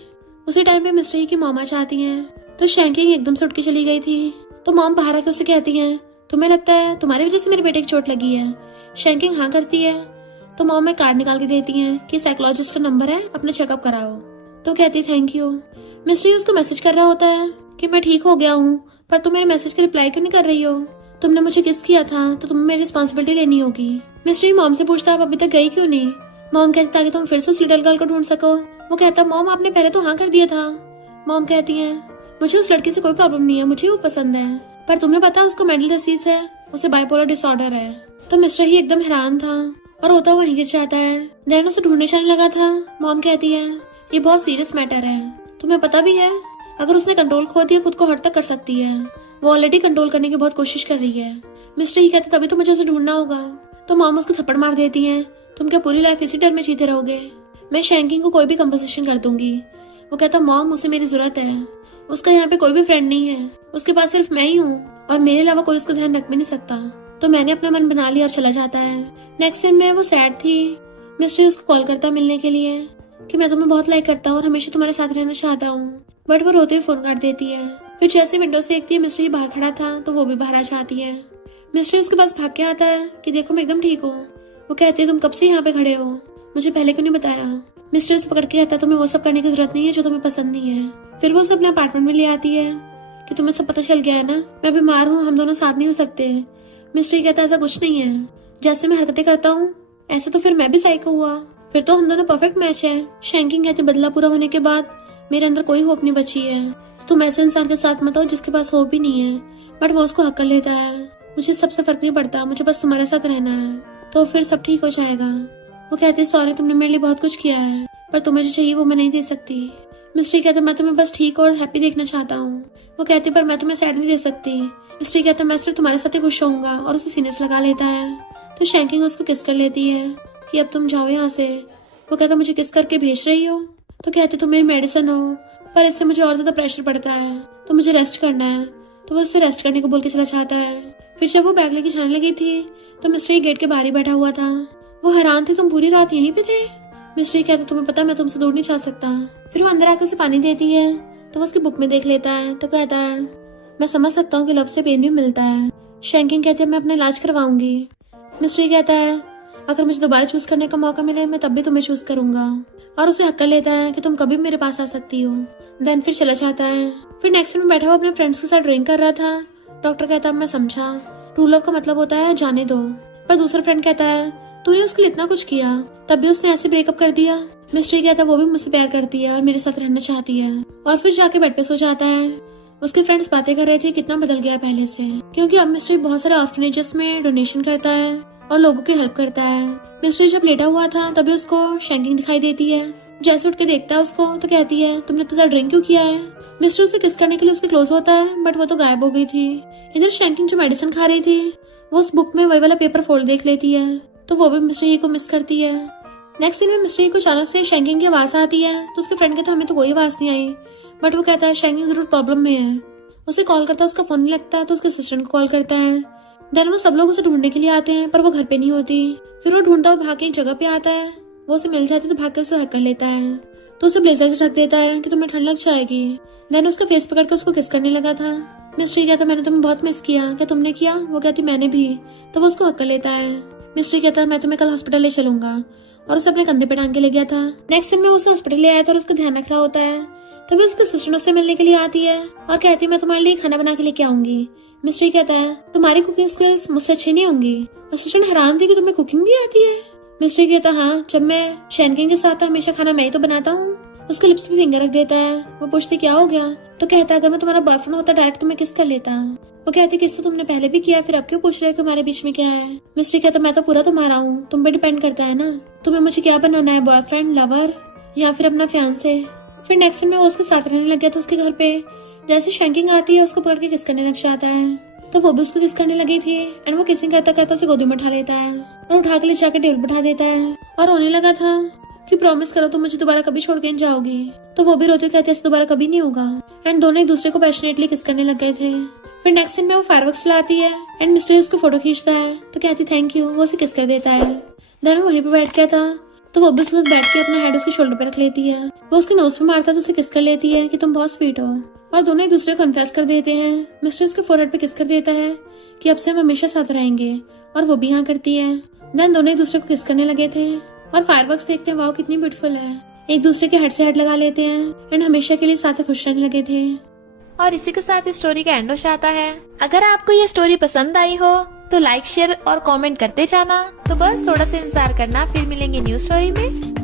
उसी टाइम पे मिस्टर ही की मॉम आ जाती हैं। तो शैंकिंग एकदम से उठ के चली गई थी। तो मॉम बाहर आके उसे कहती है तुम्हें लगता है तुम्हारी वजह से मेरे बेटे की चोट लगी है। शैंकिंग हाँ करती है। तो मॉम एक कार्ड निकाल के देती है कि साइकोलॉजिस्ट का नंबर है, अपना चेकअप कराओ। तो कहती थैंक यू। मिस्टर उसको मैसेज कर रहा होता है कि मैं ठीक हो गया हूँ पर तुम मेरे मैसेज का रिप्लाई क्यों नहीं कर रही हो, तुमने मुझे किस किया था तो तुम्हें मेरी रिस्पॉन्सिबिलिटी लेनी होगी। मिस्टर मॉम से पूछता आप अभी तक गई क्यों नहीं। मॉम कहती ताकि तुम फिर से उस लिटिल गर्ल को ढूंढ सको। वो कहता मॉम आपने पहले तो हाँ कर दिया था। मॉम कहती है मुझे उस लड़की से कोई प्रॉब्लम नहीं है, मुझे वो पसंद है, पर तुम्हें पता उसको मेंटल डिसीज है, उसे बाइपोलर डिसऑर्डर है। तो मिस्टर ही एकदम हैरान था और होता वहीं गिर जाता है। देन उसे ढूंढने जाने लगा था। मॉम कहती है ये बहुत सीरियस मैटर है, तुम्हें पता भी है अगर उसने कंट्रोल खो दिया खुद को हर्ट तक कर सकती है, वो ऑलरेडी कंट्रोल करने की बहुत कोशिश कर रही है। मिस्टर ही कहते तभी तो मुझे उसे ढूंढना होगा। तो मॉम उसको थप्पड़ मार देती है तुम क्या पूरी लाइफ इसी डर में जीते रहोगे, मैं शैंकिंग को कोई भी कंपनसेशन कर दूंगी। वो कहता मॉम उसे मेरी जरूरत है, उसका यहाँ पे कोई भी फ्रेंड नहीं है, उसके पास सिर्फ मैं ही हूँ और मेरे अलावा कोई उसका ध्यान रख भी नहीं सकता। तो मैंने अपना मन बना लिया और चला जाता है। नेक्स्ट दिन में वो सैड थी। मिस्टर उसको कॉल करता है मिलने के लिए कि मैं तुम्हें बहुत लाइक करता हूँ और हमेशा तुम्हारे साथ रहना चाहता हूँ, बट वो रोते हुए फोन काट देती है। फिर जैसे विंडो से देखती है मिस्टर बाहर खड़ा था तो वो भी बाहर आ जाती है। मिस्टर उसके पास भाग के आता है कि देखो मैं एकदम ठीक हूँ। वो कहती है तुम कब से यहाँ पे खड़े हो, मुझे पहले क्यों नहीं बताया। मिस्टर उसे पकड़ के कहता है तुम्हें वो सब करने की जरूरत नहीं है जो तुम्हें पसंद नहीं है। फिर वो उसे अपने अपार्टमेंट में ले आती है कि तुम्हें सब पता चल गया है ना, मैं बीमार हूँ, हम दोनों साथ नहीं हो सकते। मिस्टर कहता है ऐसा कुछ नहीं है, जैसे मैं हरकतें करता हूँ ऐसे तो फिर मैं भी साइको हुआ, फिर तो हम दोनों परफेक्ट मैच है। शैंकिंग कहते बदला पूरा होने के बाद मेरे अंदर कोई होप नहीं बची है। तुम ऐसे इंसान के साथ मत हो जिसके पास होप ही नहीं है, बट वो उसको हक कर लेता है। मुझे सबसे फर्क नहीं पड़ता, मुझे बस तुम्हारे साथ रहना है, तो फिर सब ठीक हो जाएगा। वो कहती सॉरी, तुमने मेरे लिए बहुत कुछ किया है, पर तुम्हें जो चाहिए वो मैं नहीं दे सकती। मिस्ट्री कहते मैं तुम्हें बस ठीक और हैप्पी देखना चाहता हूँ। वो कहती पर मैं तुम्हें सैड नहीं दे सकती। मिस्ट्री कहता मैं सिर्फ तुम्हारे साथ ही खुश होऊंगा, और उसे सीने से लगा लेता है। तो शैंकिंग उसको किस कर लेती है कि अब तुम जाओ यहाँ से। वो कहता मुझे किस करके भेज रही हो? तो कहते तुम मेरी मेडिसिन हो, पर इससे मुझे और ज्यादा प्रेशर पड़ता है, तो मुझे रेस्ट करना है। तो वो उससे रेस्ट करने को बोल के चला जाता है। फिर जब वो बैग लेके जाने लगी थी तो मिस्ट्री गेट के बाहर ही बैठा हुआ था। वो हैरान थे, तुम पूरी रात यहीं पे थे? मिस्ट्री कहते तुम्हें पता मैं तुमसे दूर नहीं जा सकता। फिर वो अंदर आकर उसे पानी देती है, तो वो उसकी बुक में देख लेता है। तो कहता है मैं समझ सकता हूँ कि लव से पेन भी मिलता है। शैंकिंग कहते हैं मैं अपना इलाज करवाऊंगी। मिस्ट्री कहता है अगर मुझे दोबारा चूज करने का मौका मिले मैं तब भी तुम्हें चूज करूंगा, और उसे हक कर लेता है कि तुम कभी मेरे पास आ सकती हो। देन फिर चला जाता है। फिर नेक्स्ट में बैठा हुआ अपने फ्रेंड्स के साथ ड्रिंक कर रहा था। डॉक्टर कहता मैं समझा, ट्रू लव का मतलब होता है जाने दो, पर दूसरा फ्रेंड कहता है तूने उसके लिए इतना कुछ किया तब भी उसने ऐसे ब्रेकअप कर दिया। मिस्ट्री कहता है वो भी मुझसे प्यार करती है और मेरे साथ रहना चाहती है, और फिर जाके बेड पे सो जाता है। उसके फ्रेंड्स बातें कर रहे थे कितना बदल गया पहले से, क्योंकि अब मिस्ट्री बहुत सारे ऑर्फनेजेस में डोनेशन करता है और लोगों की हेल्प करता है। मिस्ट्री जब लेटा हुआ था तभी उसको शैंकिंग दिखाई देती है। जैसे उठ के देखता है उसको तो कहती है तुमने इतना ड्रिंक क्यों किया है? मिस्ट्री उसे किस करने के लिए उसके क्लोज होता है, बट वो तो गायब हो गई थी। इधर शैंकिंग जो मेडिसिन खा रही थी वो उस बुक में वही वाला पेपर फोल्ड देख लेती है, तो वो भी मिस्ट्री को मिस करती है। नेक्स्ट सीन में मिस्ट्री को अचानक से शैंकिंग की आवाज आती है, तो उसके फ्रेंड कहता हमें तो कोई आवाज नहीं आई, बट वो कहता है शैंकिंग जरूर प्रॉब्लम में है। उसे कॉल करता है, उसका फोन नहीं लगता, तो उसके असिस्टेंट को कॉल करता है। देन वो सब लोग उसे ढूंढने के लिए आते हैं, पर वो घर पे नहीं होती। फिर वो ढूंढता हुआ भाग के एक जगह पे आता है। वो उसे मिल जाती है तो भाग कर उसे हक कर लेता है, तो उसे ब्लेजर से ढक देता है कि तुम्हें ठंड लग जाएगी। देन उसका फेस पकड़ कर उसको किस करने लगा था। मिस्ट्री कहता मैंने तुम्हें बहुत मिस किया, क्या तुमने किया? वो कहती मैंने भी, तो वो उसको हक कर लेता है। मिस्ट्री कहता है मैं तुम्हें कल हॉस्पिटल ले चलूंगा, और उसे अपने कंधे पे टांग के ले गया था। नेक्स्ट दिन में उसे हॉस्पिटल ले आया था और उसका ध्यान रख रहा होता है। तभी उसके असिस्टेंट उससे मिलने के लिए आती है और कहती है मैं तुम्हारे लिए खाना बना के लेके आऊंगी। मिस्ट्री कहता है तुम्हारी कुकिंग स्किल्स मुझसे अच्छी नहीं होंगी। असिस्टेंट हैरान थी कि तुम्हें कुकिंग भी आती है। मिस्ट्री कहता हाँ, जब मैं शैंकिंग के साथ हमेशा खाना मैं ही तो बनाता हूँ। उसके लिप्स पे फिंगर रख देता है। वो पूछती क्या हो गया, तो कहता है अगर मैं तुम्हारा बॉयफ्रेंड होता डायरेक्ट तुम्हें किस कर लेता। वो कहती किस तो तुमने पहले भी किया, फिर अब क्यों पूछ रहे हो कि हमारे बीच में क्या है? मिस्ट्री कहता मैं तो पूरा तुम्हारा हूँ, तुम पे डिपेंड करता है ना तुम्हें मुझे क्या बनाना है, बॉयफ्रेंड, लवर या फिर अपना फियांसे। फिर नेक्स्ट में वो उसके साथ रहने लग गया था उसके घर पे। जैसे शैंकिंग आती है उसको पकड़ के किस करने लग जाता है, तो वो भी उसको किस करने लगी थी। एंड वो किसिंग करता करता उसे गोदी में उठा लेता है और उठा के ले जाकर टेबल पर उठा देता है, और रोने लगा था कि प्रॉमिस करो तुम मुझे दोबारा कभी छोड़ के नहीं जाओगी। तो वो भी रोते कहते ऐसे दोबारा कभी नहीं होगा। एंड दोनों एक दूसरे को पैशनेटली किस करने लग गए थे। फिर नेक्स्ट सीन में वो फायरवर्क्स चलाती है एंड मिस्ट्री उसको फोटो खींचता है, तो कहती थैंक यू, वो उसे किस कर देता है। देन वहीं पे बैठ गया था, तो वो भी उसके साथ बैठ के अपना हेड उसके शोल्डर पे रख लेती है। वो उसके नोज पे मारता है तो उसे किस कर लेती है कि तुम बहुत स्वीट हो, और दोनों एक दूसरे को कन्फेस कर देते हैं। मिस्टर उसके फोरहेड पे किस कर देता है कि अब से हम हमेशा साथ रहेंगे, और वो भी हाँ करती है। देन दोनों एक दूसरे को किस करने लगे थे और फायरवर्क्स देखते हैं, वाओ कितनी ब्यूटीफुल है। एक दूसरे के हेड से हेड लगा लेते हैं एंड हमेशा के लिए साथ खुश रहने लगे थे। और इसी के साथ इस स्टोरी का एंड हो जाता है। अगर आपको ये स्टोरी पसंद आई हो तो लाइक, शेयर और कमेंट करते जाना। तो बस थोड़ा सा इंतजार करना, फिर मिलेंगे न्यू स्टोरी में।